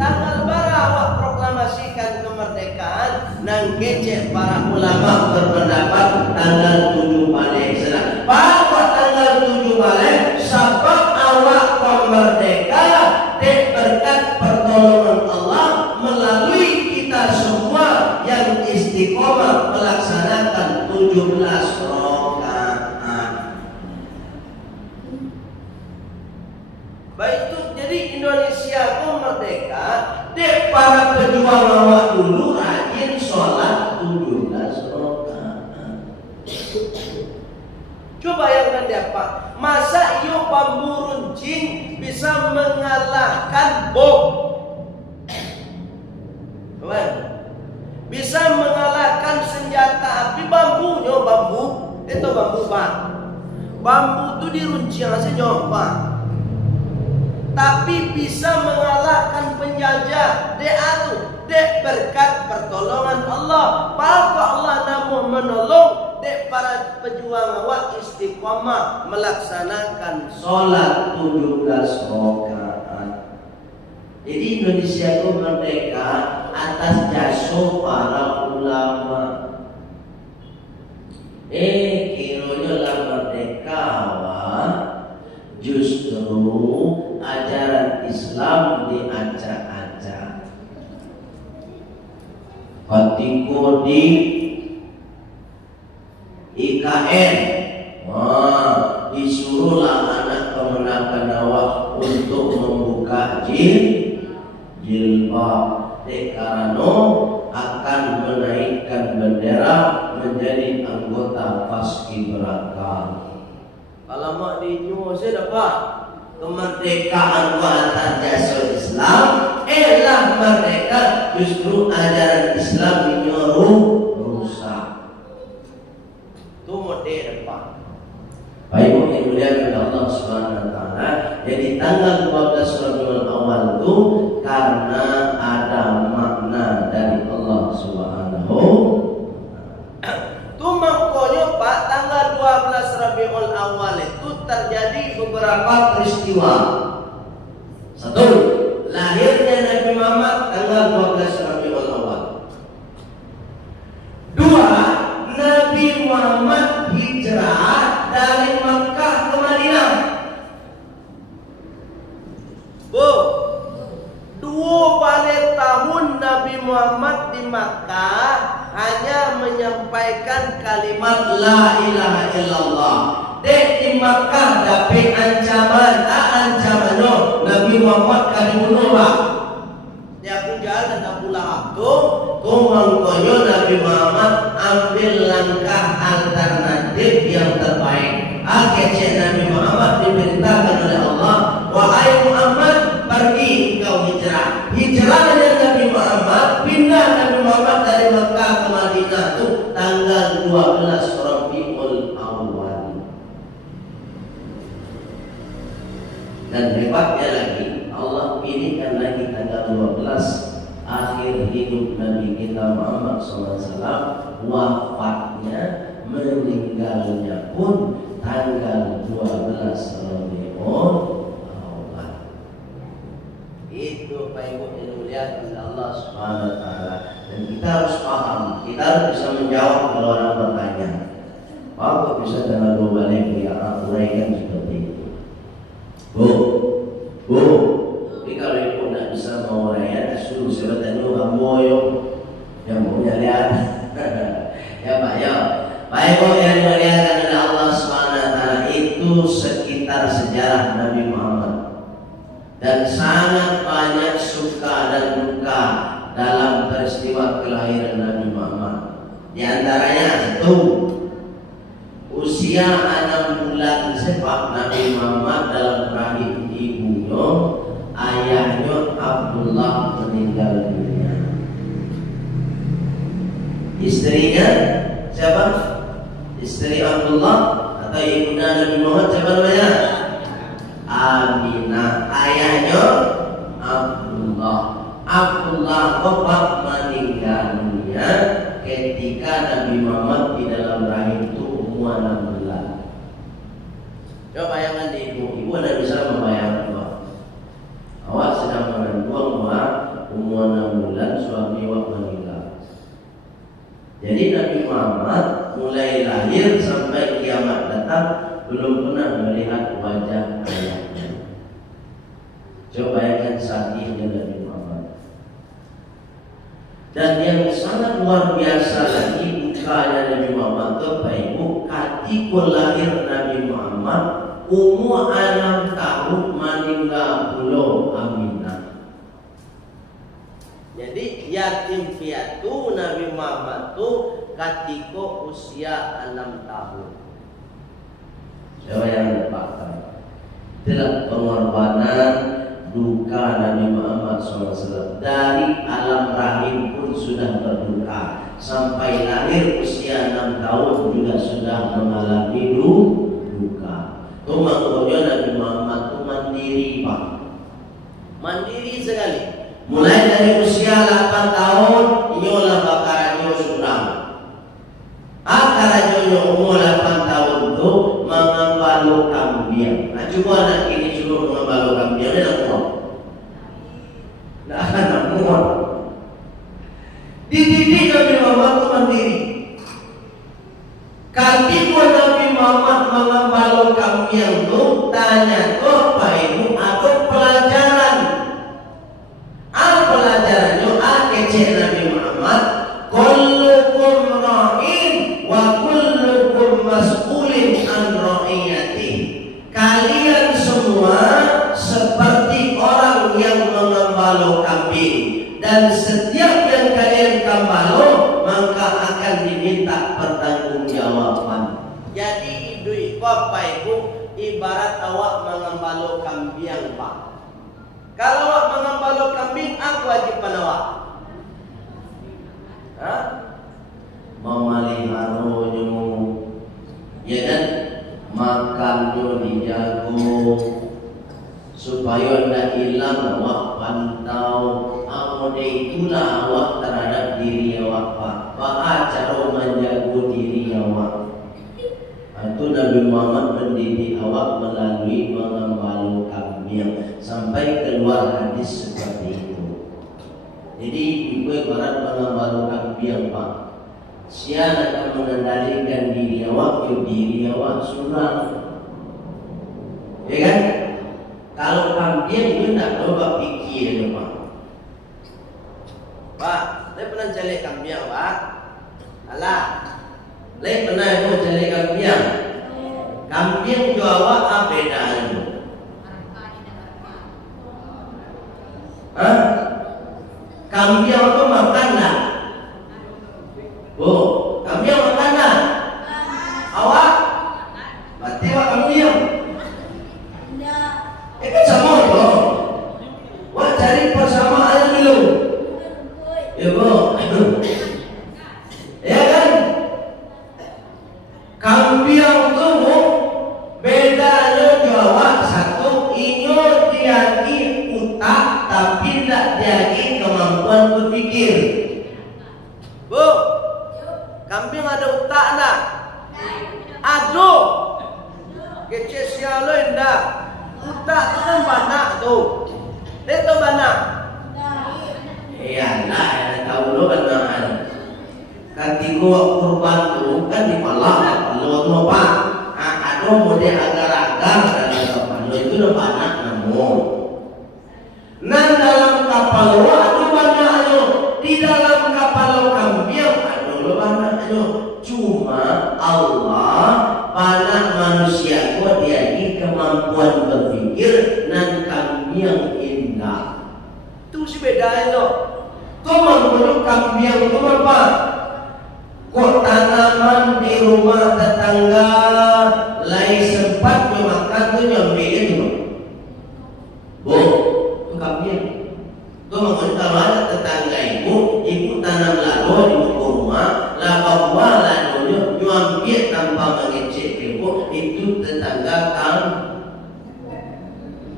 Tanggal bara awak proklamasikan kemerdekaan nang kecek para ulama berpendapat tanggal 7 balik sana. Bahwa tanggal 7 balik sebab awak merdeka berkat pertolongan Allah melalui kita semua yang istiqomah melaksanakan 17 rakaat. Baik itu jadi Indonesia pun merdeka. Dek para pejuang awak dulu rajin sholat 17 rakaat. Coba bayangkan dia Pak, masa iyo bambu runcing bisa mengalahkan bom? Kawan, bisa mengalahkan senjata api bambunya bambu. Itu bambu Pak. Bambu itu diruncing aja nyoba. Tapi bisa mengalahkan penjajah. Dek berkat pertolongan Allah. Maka Allah namun menolong dek para pejuang awak istiqomah melaksanakan sholat 17 rakaat. Jadi Indonesia itu merdeka atas jasa para ulama. Kiranya lah merdeka awak justru ajaran Islam diacak-acak. Fatiko di IKN, disuruhlah anak kemenakan awak untuk membuka jilbab. Karena akan menaikkan bendera menjadi anggota paskibraka. Kalau mak di Indonesia dapat Kemerdekaan atas jasa Islam, merdeka justru ajaran Islam menyuruh rusak. Itu mode depan. Baik yang dimuliakan Allah Subhanahu wa taala. Jadi tanggal 12 Rabiul Awal itu karena ada makna dari Allah Subhanahu. Itu makanya Pak, tanggal 12 Rabiul Awal itu terjadi beberapa Peristiwa. Satu, lahirnya Nabi Muhammad tanggal 12 Rabiul Awal. Dua, Nabi Muhammad hijrah dari Makkah ke Madinah. Bu, 2 balik tahun Nabi Muhammad di Makkah hanya menyampaikan kalimat La ilaha illallah. Dek di Makkah dapat ancamannya Nabi Muhammad kali bunuh Pak. dia pun jalan dan Abu Lahab tuh Mangkonyo Nabi Muhammad ambil langkah alternatif yang terbaik. Akhirnya Nabi Muhammad diperintahkan oleh Allah, wahai Muhammad, pergi engkau hijrah. Hijrahnya Nabi Muhammad, pindah Nabi Muhammad dari Mekah ke Madinah itu tanggal 12 Rabiul Awal. Dan hebatnya lagi, Allah pilihkan lagi tanggal 12 akhir hidup Nabi kita Muhammad SAW, wafatnya meninggalnya pun tanggal 12 Rabiul Awal. itu Pak Ibu yang dimuliakan oleh Allah Subhanahu Subhanahu wa taala. Dan kita harus paham, kita bisa dengan balik ya uraikan seperti itu. Bu, tapi kalau ibu tidak bisa menguraikan, suruh sebutan lu kamu yang punya lihat. Ya Pak, ya. Baik Bu yang dimuliakan oleh Allah SWT, itu sekitar sejarah Nabi Muhammad. Dan sangat banyak suka dan duka dalam peristiwa kelahiran Nabi Muhammad. Di antaranya satu, usia 6 bulan sebab Nabi Muhammad dalam rahim ibunya, ayahnya Abdullah meninggal dunia. Istrinya siapa? Istri Abdullah atau ibunda Nabi Muhammad siapa namanya? Aminah. Ayahnya Abdullah. Abdullah wafat meninggal dunia ketika Nabi Muhammad di dalam rahim itu umur 6 bulan. Coba bayangkan di ibu ada bisa membayangkan bahwa awak sedang mengandung umur 6 bulan, suami awak meninggal. Jadi Nabi Muhammad mulai lahir sampai kiamat datang belum pernah melihat wajah ayahnya. Coba bayangkan sakitnya Nabi Muhammad. Dan yang sangat luar biasa lagi dukanya Nabi Muhammad Bapak Ibu, ketika lahir Nabi Muhammad umur 6 tahun meninggal pula Aminah. Jadi yatim piatu Nabi Muhammad tu ketika usia 6 tahun. Siapa yang dapatkan? Itulah pengorbanan duka Nabi Muhammad SAW. Dari alam rahim pun sudah berduka, sampai lahir usia 6 tahun juga sudah mengalami duka. Itu makanya Nabi Muhammad itu mandiri Pak, mandiri sekali. Mulai dari usia 8 tahun nyola bakarannya sudah. Akarannya umur 8 tahun itu mengembalo kambing. Nah, coba anak ini suruh mengembalo kambing, dia nak muat. Nah, anak muat. Dididik Nabi Muhammad itu mandiri. Ketika Nabi Muhammad mengembalo kambing itu, tanya Bapak Ibu, ada pelajaran. Apa pelajarannya? Kecil Nabi Muhammad, kullukum ra'in wa kullukum mas'ulin an ra'iyati. Kalian semua seperti orang yang mengembala kambing, dan setiap yang kalian gembala maka akan diminta pertanggungjawaban. Jadi Bapak Ibu ibarat awak mengembala kambing Pak. Kalau awak mengembala kambing, aku wajib awak memeliharanya, ya kan? Makannya dijago supaya tidak hilang, awak pantau. Amone itulah awak terhadap diri awak Pak. Cara menjaga diri awak. Itu Nabi Muhammad mendidik awak melalui mengembala kambing sampai keluar hadis seperti itu. Jadi ibu ibarat mengembala kambing Pak. Sian akan mengendalikan diri awak, diri awak suram. Ya kan? Kalau kambing itu tidak coba pikir Pak. Pak, saya pernah cari kambing Pak. Alah, saya pernah cari kambing. Kambing itu awak apa bedanya? Kambing itu makan tak? Bu, kambing makan tak? Awak? Berarti awak kambing? Itu sama dong. Wah, cari persamaan dulu. Ya Bu. Ya kan? Kambing itu Bu, bedanya jawab satu, inyo diagi utak tapi tidak diagi kemampuan berpikir. Bu, kambing ada utak enggak? Ada. Kecil sialo enggak? Utak itu kan banyak tuh. Itu banyak. Iya, nah, tahu lo kan. Ketika kurban tuh kan dimalah, lo tuh apa? Allah pada manusia ko diagi kemampuan berpikir nan kambing indah. Tu si beda itu. Kau mengunjung kambing itu apa? Kok tanaman di rumah tetangga lain sempat memakan tu nyambi itu. Bu, itu kambing. Kau mengunjung kalau ada tetangga ibu tanam lado di muka rumah, bawa ladonya nyambi tanpa mengecek ibu, itu tetangga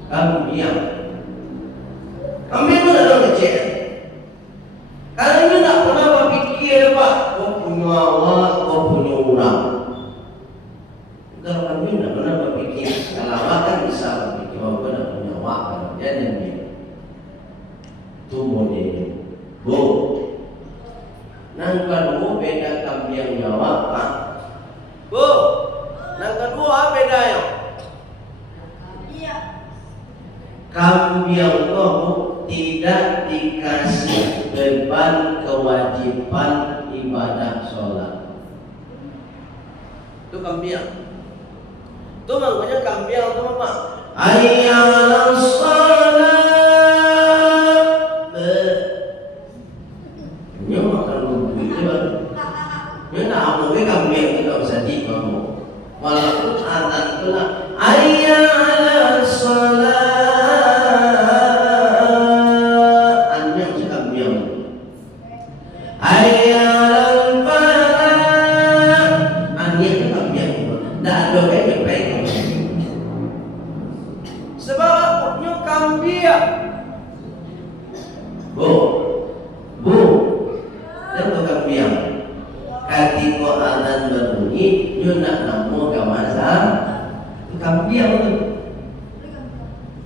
kambing. Kambing itu ada kecil. Karena ini tak pernah berpikir Pak, kau punya awak, kau punya orang. Kalau kami tak pernah berpikir, kalau awak kan bisa berpikir, kau tak punya awak, kalau dia nanti itu modelnya. Bu, nang kedua beda kambing jawab Pak. Bu, nang kedua beda ya. Kambing kau tidak dikasih beban kewajiban ibadah sholat. Itu kambing. Itu makanya kambing itu apa? Hayya 'alas shalah. Nhớ mà cần đúng thế vậy. Nhớ nào một cái kambing itu tak bisa dibangun. Walaupun azan itu lah hayya 'alas shalah.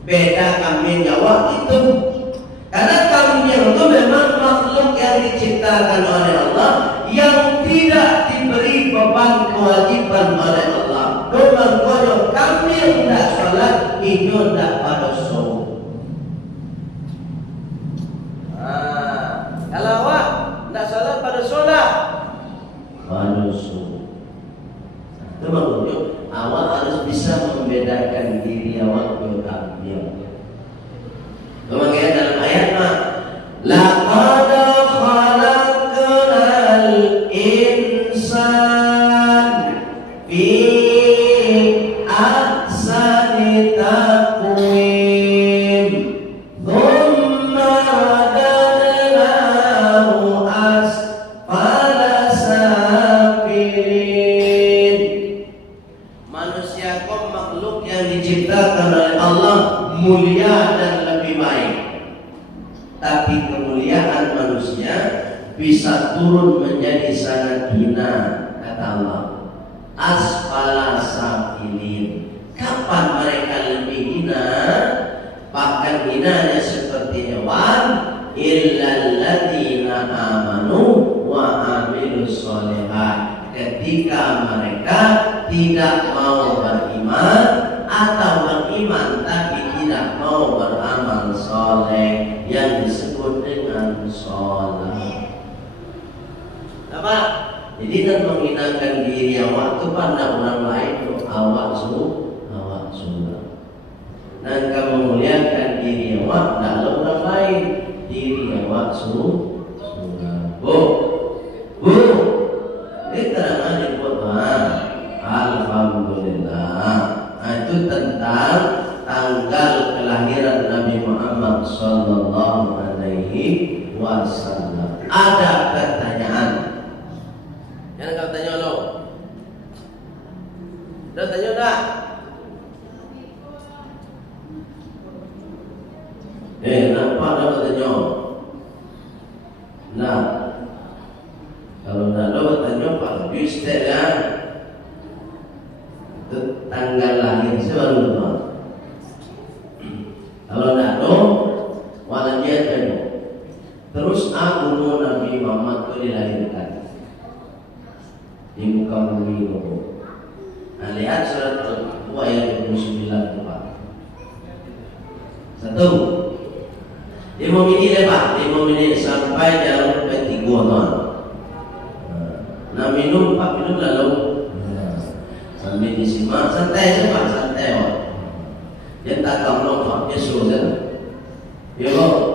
Beda kambing Jawa itu. Karena kambing itu memang makhluk yang diciptakan oleh Allah yang tidak diberi beban kewajiban oleh Allah. Domang koyo kambing tidak sholat, itu tidak pada sholat. Kalau awak tidak sholat pada sholat. Pada sholat. Itu maksudnya awak harus bisa membedakan diri awak dengan kambing. Kemudian dalam ayat laqad khalaqnal insan fi ahsani taqwim thumma radadnahu asfala safilin. Manusia kau makhluk yang diciptakan oleh Allah mulia dan lebih baik. Tapi kemuliaan manusia bisa turun menjadi sangat hina, kata Allah. Asfala safilin. Kapan mereka lebih hina? Bahkan hinanya seperti hewan. Illal ladzina amanu wa amilus sholihat. Ketika mereka tidak mau beriman atau beriman tapi tidak mau beramal soleh yang disebut dengan sholat. Apa? Jadi kan menghinakan diri awak itu pada orang lain tuh awak sunnah. Dan kamu muliakan diri awak dalam orang lain diri awak sunnah. Bu, ini terangan dibuat alhamdulillah. Nah, itu tentang tanggal kelahiran Nabi Muhammad sallallahu alaihi wasallam. Ada pertanyaan? Yang kau tanya lo. Dah tanya dah. Nampak dah tanya. Nah, kalau dah lo tanya Pak lebih step ya. Tanggal lahir selalu tuan. Kalau tidak tahu, walau dia tahu. Terus aku Nabi Muhammad itu dilahirkan di muka bumi itu. Nah, lihat surat Al-Baqarah ayat 29 itu Pak. 1. 5 menit ya Pak, 5 menit sampai jam 3 tuan. Nah, minum 4 minum lalu. Sambil disimak santai saja, santai. Dia tak kamu nak Yesus saja. Ya Allah.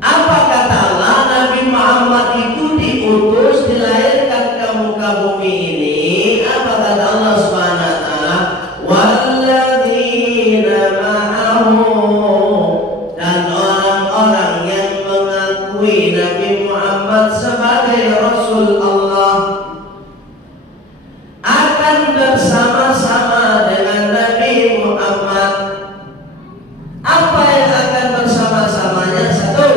Apa kata Allah? Nabi Muhammad itu diutus, dilahirkan ke muka bumi ini. Apa kata Allah Subhanahu wa taala? Walladzina ma'ahu, dan orang-orang yang mengakui Nabi Muhammad sebagai Rasul Allah akan bersama-sama dengan Nabi Muhammad. Apa yang akan bersama-samanya? Satu,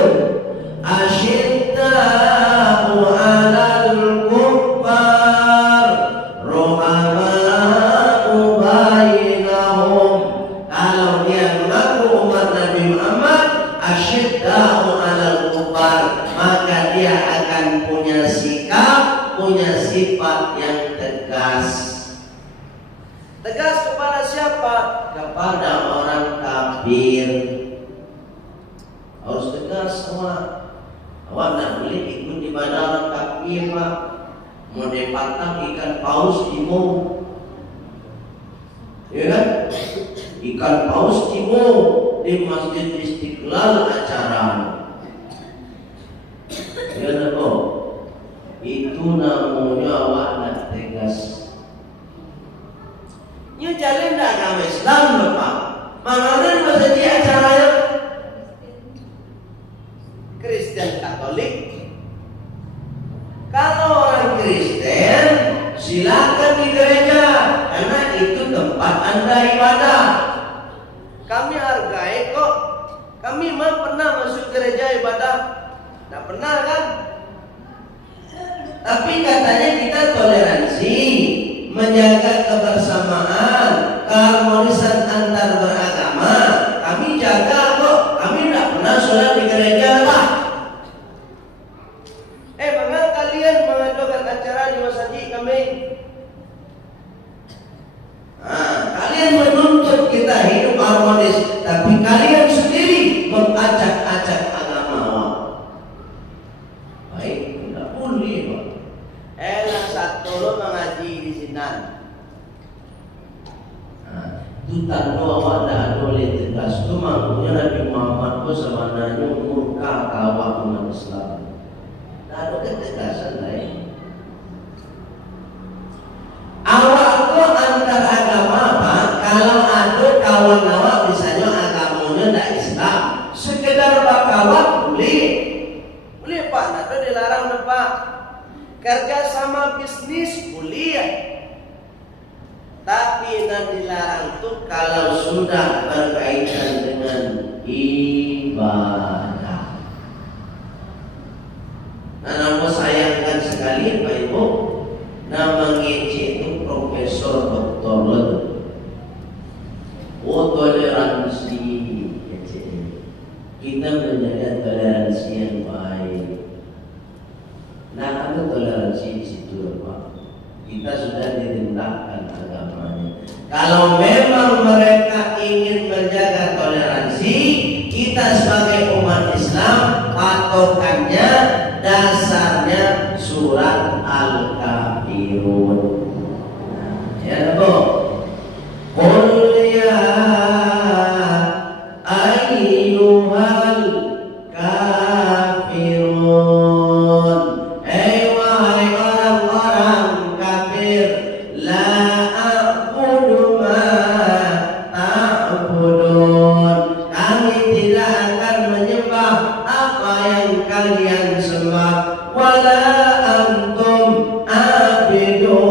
asyidda'u 'alal kuffar ruhama'u bainahum. Kalau dia mengaku umat Nabi Muhammad, asyidda'u 'alal kuffar, maka dia akan punya sikap, punya sifat yang tegas. Tegas kepada siapa? Kepada orang kafir. Harus tegas semua. Awak nak boleh ikut ibadah orang kafir, Pak. Mau dipatang ikan paus Timo, ya kan? Ikan paus Timo di Masjid Istiqlal acara. Ya nak, itu namanya awak nak tegas. Nya jalan dah agama Islam, Bapak. Mana masa di acaranya Kristen Katolik. Kalau orang Kristen silakan di gereja, karena itu tempat Anda ibadah. Kami hargai kok. Kami mah pernah masuk gereja ibadah. Tidak pernah kan? Tapi katanya kita toleransi, menjaga kebersamaan, keharmonisan antar beragama. Kami jaga kok. Kami tidak pernah sholat di gereja lah. Mengapa kalian mengadakan acara di masjid kami? Kalian menuntut kita hidup harmonis, tapi kalian sendiri mengacak-acak agama. Baik, tidak boleh, Pak. Satu lo mengaji di sini. Itu tanda awak dah boleh tegas. Itu maknanya Nabi Muhammad itu sebenarnya murka kawak umat Islam. Tak ada ketegasan lain. Awak itu antar agama apa? Kalau ada kawan awak misalnya agamanya tak Islam, sekedar bakawat boleh. Boleh Pak, tak ada dilarang Pak. Kerja sama bisnis boleh, tapi yang dilarang itu kalau sudah berkaitan dengan ibadah. Nah, namun sayangkan sekali Pak Ibu, nama ngece itu Profesor Dr. Led. Toleransi, kita menjaga toleransi yang baik. Nah, ada toleransi di situ, Pak. Kita sudah ditindak agamanya. Kalau memang mereka ingin menjaga toleransi, kita sebagai umat Islam patokannya, dasarnya surat Al-Kafirun. Ya, Bu. Qul ya ayyuhal kafirun. Wahai orang-orang kafir, la a'budu ma ta'budun. Kami tidak akan menyembah apa yang kalian sembah. Wala antum abidun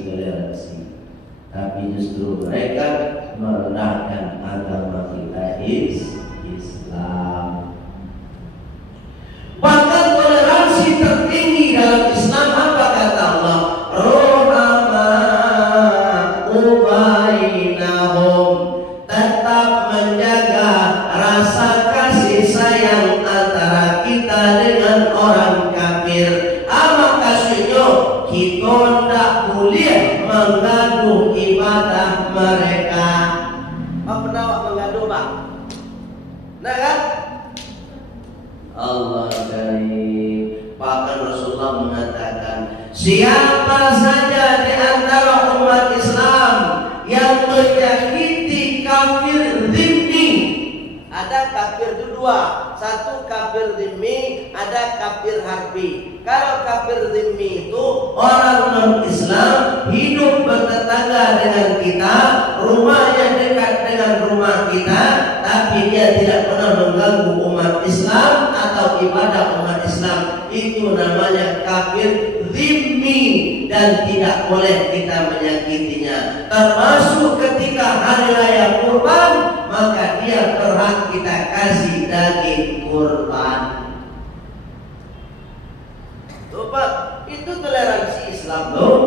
toleransi, tapi justru mereka merendahkan agama kita Islam. Bahkan toleransi tertinggi dalam Islam apa kata Allah? Rohama'u bainahum, tetap menjaga rasa kasih sayang antara kita dengan orang kafir. Apa kasihnya? Kita tidak boleh mengganggu ibadah mereka. Apa nak mengganggu bang? Nah kan? Allah Karim. Bahkan Rasulullah mengatakan, siapa saja di antara umat Islam yang menyakiti kafir zimmi, ada kafir itu dua, satu kafir zimmi, ada kafir harbi. Kalau kafir zimmi itu orang non-Islam hidup bertetangga dengan kita, rumahnya dekat dengan rumah kita, tapi dia tidak pernah mengganggu umat Islam atau ibadah umat Islam, itu namanya kafir zimmi dan tidak boleh kita menyakitinya. Termasuk ketika hari raya kurban, maka dia berhak kita kasih daging kurban. Coba, itu toleransi Islam loh.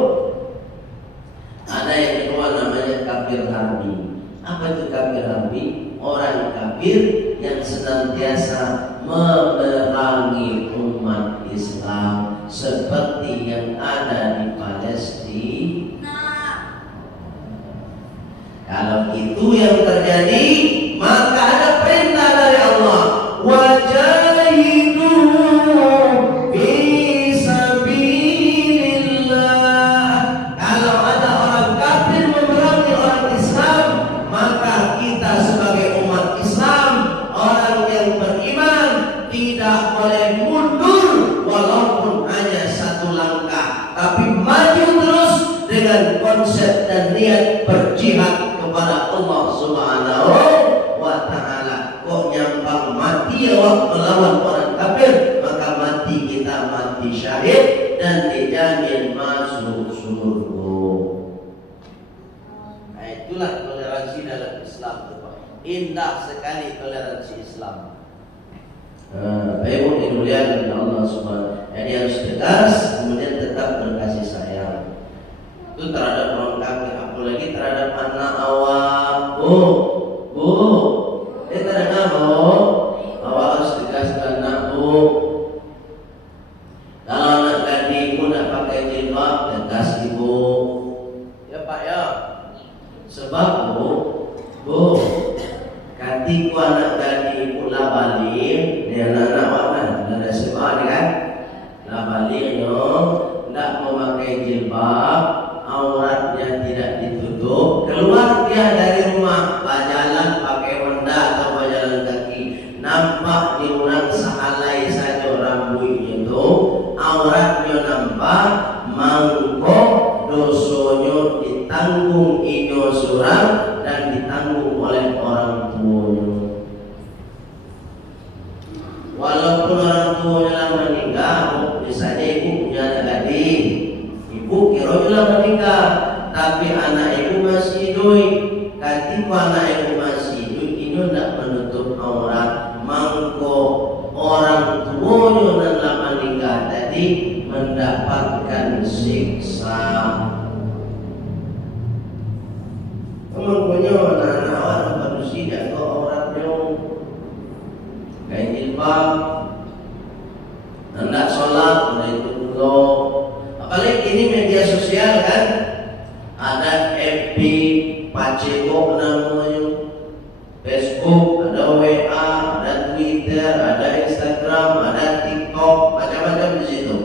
Ada yang kedua namanya kafir harbi. Apa itu kafir harbi? Orang kafir yang senantiasa memerangi umat Islam, seperti yang ada di Palestina. Kalau itu yang terjadi, maka ada perintah dari Allah, wajahidu fi sabilillah. Kalau ada orang kafir memerangi orang Islam, maka kita sebagai umat Islam, orang yang beriman, tidak boleh mundur walaupun hanya satu langkah, tapi maju terus dengan konsep dan niat berjihad kepada Allah Subhanahu wa Ta'ala. Kok nyampang mati awak melawan orang kafir, maka mati kita mati syahid dan dijamin masuk surga. Nah, itulah toleransi dalam Islam. Indah sekali toleransi Islam. Bapak Ibu dimuliakan oleh Allah Subhanahu. Jadi harus tegas, kemudian tetap berkasih sayang. Itu terhadap orang kafir, apalagi terhadap anak awak. Bu, terhadap awak harus tegas dan anak bu. Kalau anak gadis ibu nak pakai jilbab, tegas ibu. Ya Pak ya. Sebab bu, katiku anak gadis ibu lah balik, dia anak awak ada sebab kan? Lah baliknya tidak memakai jilbab, auratnya tidak ditutup, keluar dia dari rumah, berjalan pakai Honda atau berjalan kaki, nampak di orang sehalai saja rambutnya itu, auratnya nampak, mangkok dosonya ditanggung inyo surang dan ditanggung oleh orang tuanya. Walaupun orang tuanya lah meninggal, misalnya ibu punya anak gadis, ibu kira lah menikah, tapi anak ibu masih hidup. Ketika anak ibu masih hidup, ini tidak menutup aurat, mangko orang tuanya yang lah meninggal tadi mendapatkan siksa. Makanya anak-anak orang manusia kok auratnya kain jilbab, hendak sholat mulai itu dulu. Apalagi ini media sosial kan, ada FB, Pacebo namanya, Facebook, ada WA, ada Twitter, ada Instagram, ada TikTok, macam-macam di situ.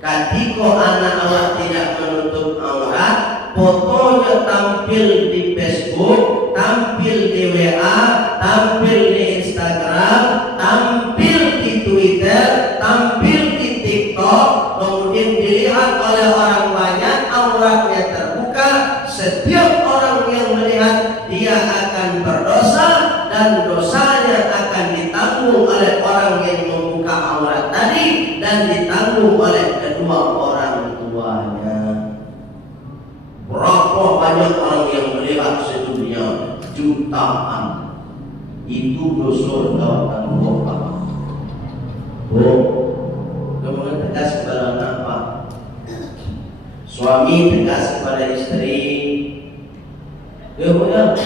Ketika anak awak tidak menutup aurat, fotonya tampil di Facebook, tampil di WA, tampil di Instagram, tampil di Twitter, tampil di TikTok, kemudian dilihat oleh orang banyak, auratnya terbuka. Setiap orang yang melihat, dia akan berdosa dan dosanya akan ditanggung oleh orang yang membuka aurat tadi dan ditanggung oleh kedua orang tuanya. jutaan itu dosa dawatan kota. Kemudian tegas kepada anak Pak, suami tegas kepada istri. Kemudian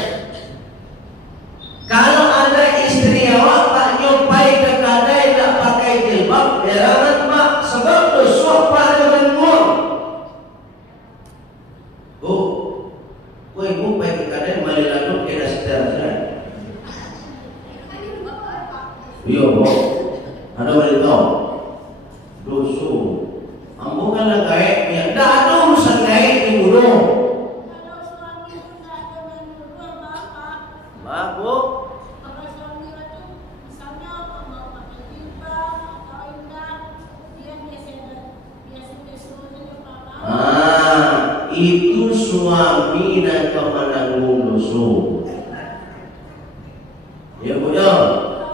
kalau ada istri awak tak nyupai ke kadai tak pakai jilbab, jangan Pak, sebab dosa Pak dengan buang. Ibu baik ke kadai mari lalu kena seterusnya. Iya, Pak. Ada boleh tahu? Dosa. Ambo kan gaib ya. Dah ada urusan gaib di dulu. Kalau suami itu tak ada dulu apa-apa. Babu. Kalau suami itu misalnya mau pakai jilbab atau enggak, dia biasa apa-apa. Itu suami dan pemenanggung dosa. Ya Bu ya.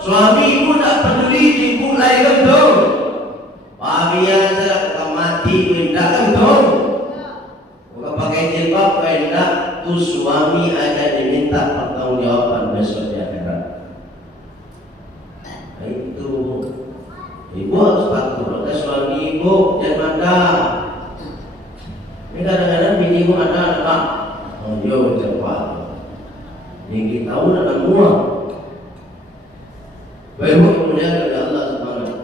Suami ibu tak peduli ibu lain betul. Pabian saya mati pindah betul. Bukan pakai jilbab pindah tu suami akan diminta pertanggungjawaban besok di akhirat. Itu ibu harus patuh ke suami ibu jangan dah. Ini kadang-kadang bini ibu ada Pak. Oh yo cepat. Ini tahu dengan muak. Baik kemudian kepada Allah Subhanahu.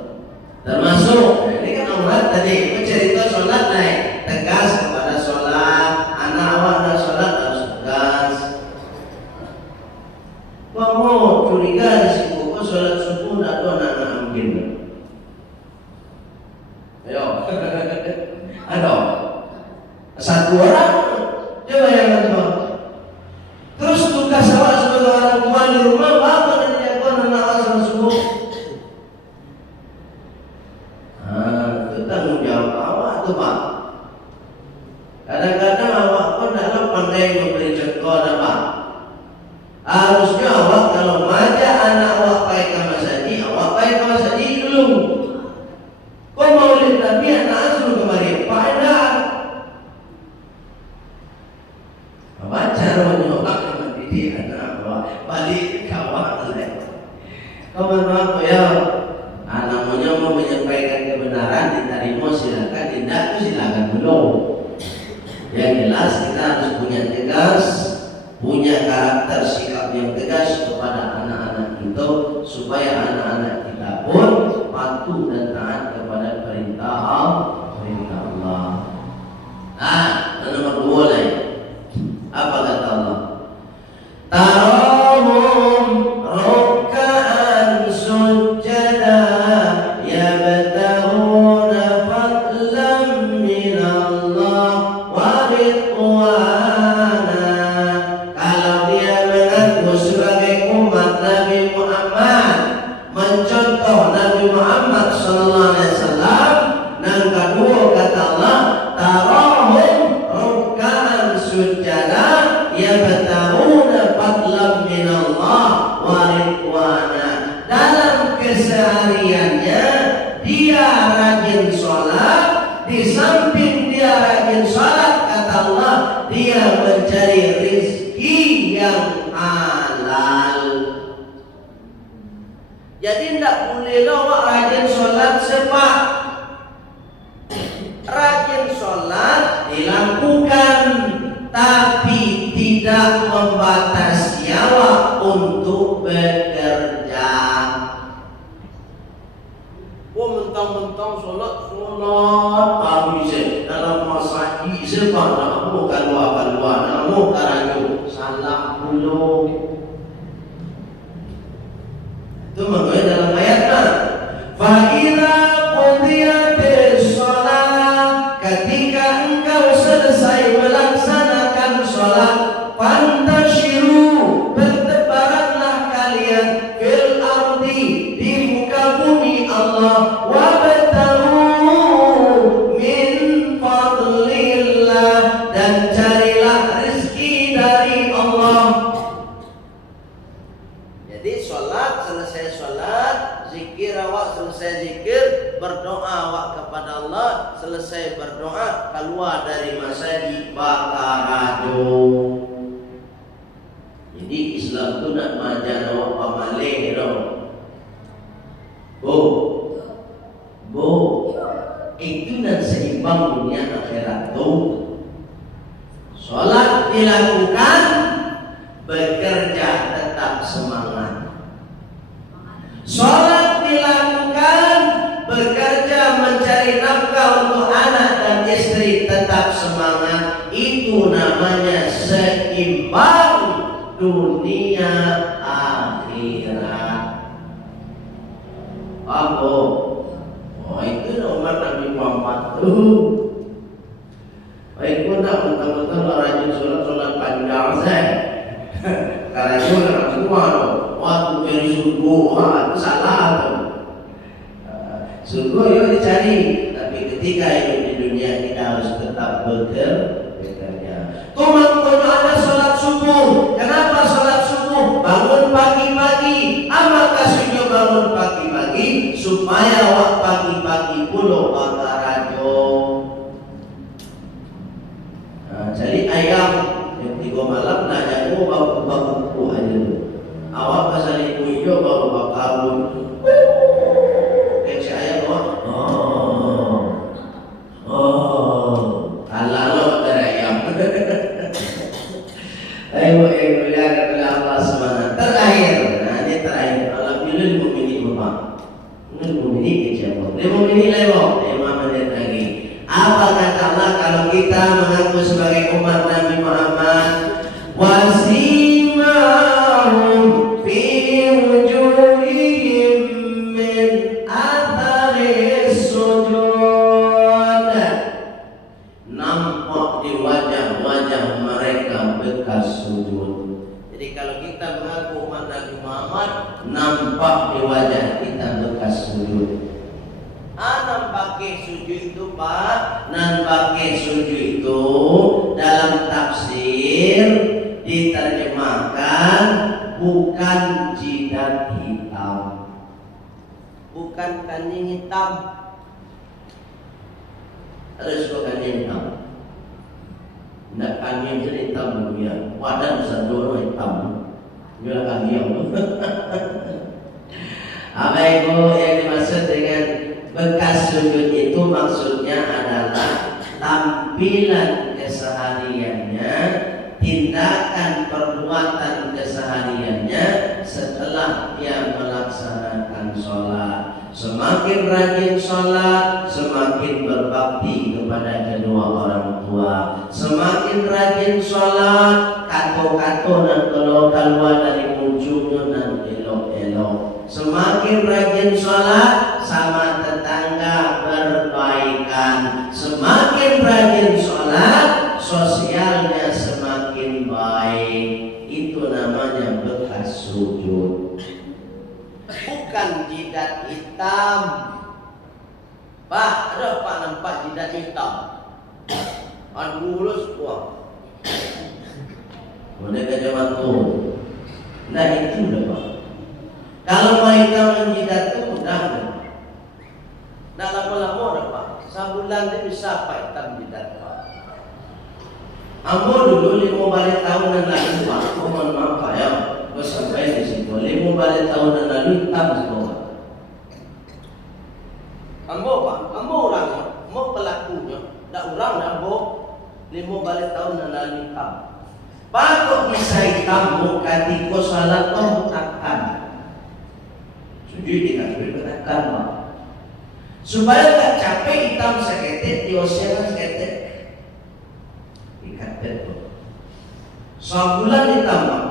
Termasuk ini kan aurat tadi cerita sholat naik tegas kepada sholat. Anak awak dan sholat harus tegas. Kamu curiga di situ sholat subuh ada anak-anak ambil. Ayo, ada satu orang coba yang kedua. Terus tugas awak sebagai orang tua di rumah apa dan jagoan anak awak sama subuh. Itu tanggung jawab awak tuh Pak. Kadang-kadang awak pun dalam pandai memberi contoh Pak. Harusnya awak kalau ngajak anak awak pakai kamar saji, awak pakai kamar saji dulu. Kau mau lihat Nabi anak asuh kemarin, Pak enggak? Baca orang mendidik anak awak, balik ke kawan lain. Kau maaf ya, anaknya mau menyampaikan kebenaran diterima silakan, tidak silakan dulu. Yang jelas kita harus punya tegas, punya karakter sikap yang tegas kepada anak-anak kita supaya anak-anak kita pun patuh dan taat kepada perintah Allah. Nah, nomor 2 lagi. Apa kata Allah? Tarahum ruk'an sujada yabtahuna fadlan min Allah wa ridwana. Kalau dia mengaku sebagai umat Nabi Muhammad, mencontoh Nabi Muhammad sallallahu alaihi wasallam, dan kedua kata Allah, tarahum ruk'an sujada yabtahuna fadlan min Allah wa ridwana. Dalam kesehariannya dia rajin sholat, di samping dia rajin sholat kata Allah dia mencari rezeki yang halal. Jadi tidak boleh awak rajin sholat sebab rajin sholat dilakukan, tapi tidak membatasi awak untuk bekerja. Mentang-mentang sholat habis dalam masa sebab nak keluar nak karanyu salah dulu. Itu maknanya dalam ayatnya fa idza qudiyatis shalah, ketika engkau selesai melaksanakan sholat, fantashiru, bertebaranlah kalian fil ardi, di muka bumi Allah, wabtahu min fadlillah, dan carilah rezeki dari Allah. Jadi sholat, selesai sholat, zikir awak selesai zikir, berdoa awak kepada Allah, selesai berdoa, keluar dari masjid bakar. Jadi Islam dilakukan, bekerja tetap semangat. Sholat dilakukan, bekerja mencari nafkah untuk anak dan istri tetap semangat. Itu namanya seimbang dunia akhirat. Apa? Oh itu umat Nabi Muhammad tuh. Itu nak betul-betul rajin sholat panjang saya. Karena itu nak semua waktu dari subuh itu salah tuh. Subuh itu dicari, tapi ketika hidup di dunia kita harus tetap bekerja. Kemampuan ada sholat subuh. Kenapa sholat subuh? Bangun pagi-pagi. Apakah sudah bangun pagi-pagi supaya waktu pagi-pagi pulau bakarajo. Jadi ayam yang 3 malam nanya baku aja. Awak pasal ibu hijau baru bakarun. Kayak ayam Alalo dari ayam. Ayo yang mulia kepada Allah SWT. Terakhir, ini terakhir. Alhamdulillah mukminin bapak. Mukminin kecil. Mukminin lewat. 5 menit lagi. Apa kata Allah kalau kita mengaku sebagai umat Nabi Muhammad? Wasimahum fi wujuhihim min atharis sujud. Nampak di wajah-wajah mereka bekas sujud. Jadi kalau kita mengaku umat Nabi Muhammad, nampak di wajah kita bekas sujud. Nampaknya sujud itu Pak, nampaknya sujud itu dalam tafsir diterjemahkan bukan jidat hitam, bukan kancing hitam, harus bukan hitam. Tidak kancing hitam dunia, wadah besar dulu hitam, bila kancing. Apa itu yang dimaksud dengan bekas sujud itu? Maksudnya adalah tampilan kesehariannya, tindakan perbuatan kesehariannya setelah dia melaksanakan sholat. Semakin rajin sholat, semakin berbakti kepada kedua orang tua. Semakin rajin sholat, kato-kato dan keluar dari ujungnya dan elok-elok. Semakin rajin sholat, sama tetangga berbaikan. Semakin rajin sholat, sosialnya semakin baik. Itu namanya bekas sujud, bukan jidat hitam. Pak, ada Pak nampak jidat hitam? Aduh, lulus buang. Mereka zaman tuh. Nah itu udah Pak. Kalau mau hitam jidat itu mudah. Nah lama-lama udah Pak. Sebulan dia bisa Pak hitam jidat Pak. Ambo dulu 5 balik tahunan lalu Pak. Mohon maaf Pak ya. Gue sampai di situ. 5 balik tahunan lalu hitam semua. Ambo Pak. Ambo orangnya. Mau pelakunya. Tak orang dah Ambo. 5 balik tahunan lalu hitam. Pak kok bisa hitam? Muka tiko salat kok takkan. Sujud tidak berkatakan Pak. Supaya tak capek hitam seketik, diosiakan seketik. Ikat betul. Sebulan hitam Pak.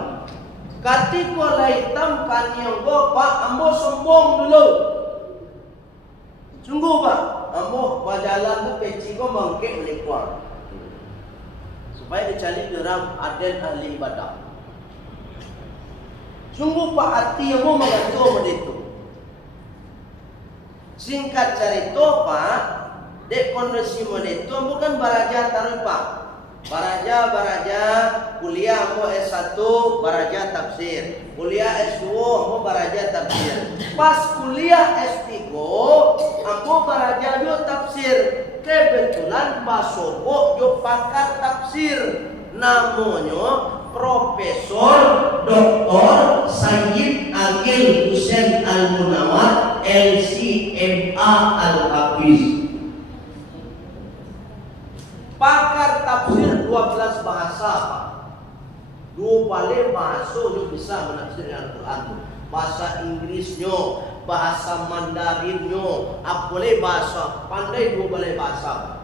Kati kuala hitam kanyang go Pak, ambo sombong dulu. Sungguh Pak, ambo berjalan tu peci ko mangkek melikuan. Supaya dicari geram aden ahli ibadah. Sungguh Pak hati yang mau mengatur itu. Singkat cerita Pak, dek kondisi itu bukan baraja taruh Pak. Baraja kuliah mau S1 baraja tafsir, kuliah S2 mau baraja tafsir. Pas kuliah S3 aku baraja yo tafsir. Kebetulan basobo yo pakar tafsir. Namanya Profesor Dr. Sayyid Aqil Husain Al-Munawar LCMA Al-Hafiz. Pakar tafsir 12 bahasa Pak. Dua balik bahasa yang bisa menafsirkan Al-Quran tu. Bahasa Inggrisnya, bahasa Mandarinnya, boleh bahasa, pandai dua balik bahasa.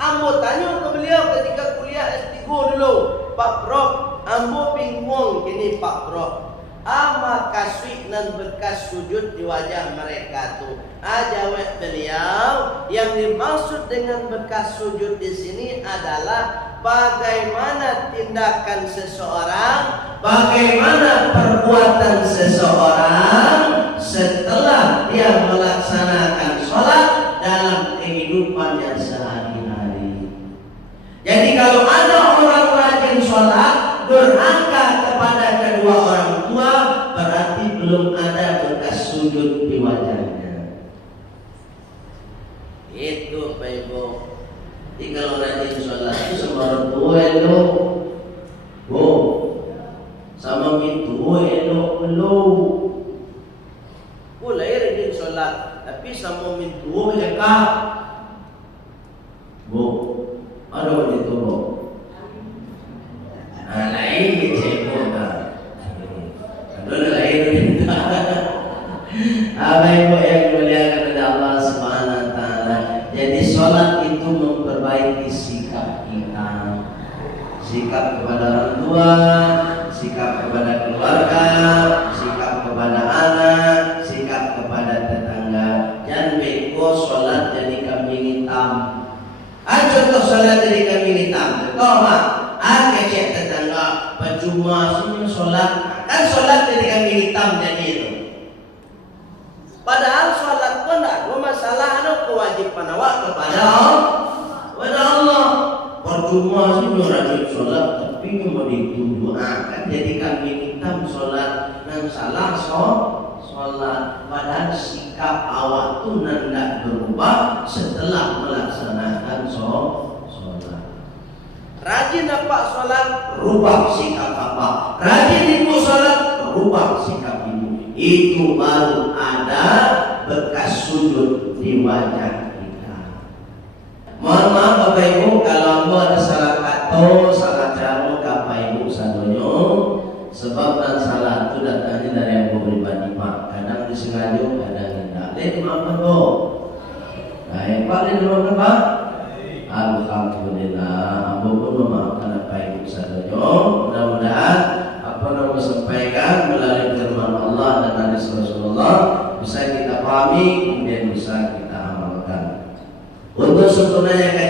Ambo tanya ke beliau ketika kuliah S3 dulu, Pak Prof, ambo bingung kini Pak Prof. Ama kasih dan bekas sujud di wajah mereka tu. Jawab beliau, yang dimaksud dengan bekas sujud di sini adalah bagaimana tindakan seseorang, bagaimana perbuatan seseorang setelah dia melaksanakan sholat dalam kehidupannya sehari-hari. Jadi kalau ada orang rajin sholat, durhaka kepada kedua orang tua, berarti belum ada bekas sujud di wajahnya. Itu Pak Ibu. Jadi kalau rajin sholat itu sama orang tua itu, bu, sama itu itu belum. Boleh rajin sholat, tapi sama itu mereka, bu, ada itu bu. Lain gitu kan. Ada lain kita. Apa Ibu yang dimuliakan oleh Allah Subhanahu wa taala. Jadi sholat itu memperbaiki sikap kita. Sikap kepada orang tua, sikap kepada keluarga, sikap kepada anak, sikap kepada tetangga. Jangan beko sholat jadi kambing hitam. Contoh sholat jadi kambing hitam. Contoh apa? Kecek tetangga, percuma sini sholat. Kan sholat jadi kambing hitam jadi itu. Padahal sholat pun tidak ada masalah, ada kewajiban awak kepada Allah. Percuma sini rajin sholat, tapi mau dituduhkan jadi kambing hitam sholat dan salah sholat. Padahal sikap awak tu tidak berubah setelah melaksanakan sholat. Rajin apa sholat, rubah sikap apa. Rajin ibu sholat, rubah sikap ibu. Itu baru ada bekas sujud di wajah kita. Mohon maaf Bapak Ibu kalau ada salah kata, salah cara Bapak Ibu sadonyo. Sebab dan salah itu datangnya dari yang pribadi Pak. Kadang disengaja, kadang tidak. Jadi maafkan Bu. Nah yang paling maafkan Pak. Alhamdulillah, Abu pun memaafkan apa yang bisa doa. Mudah-mudahan apa yang saya sampaikan melalui firman Allah dan hadis Rasulullah bisa kita pahami, kemudian bisa kita amalkan. Untuk sempurnanya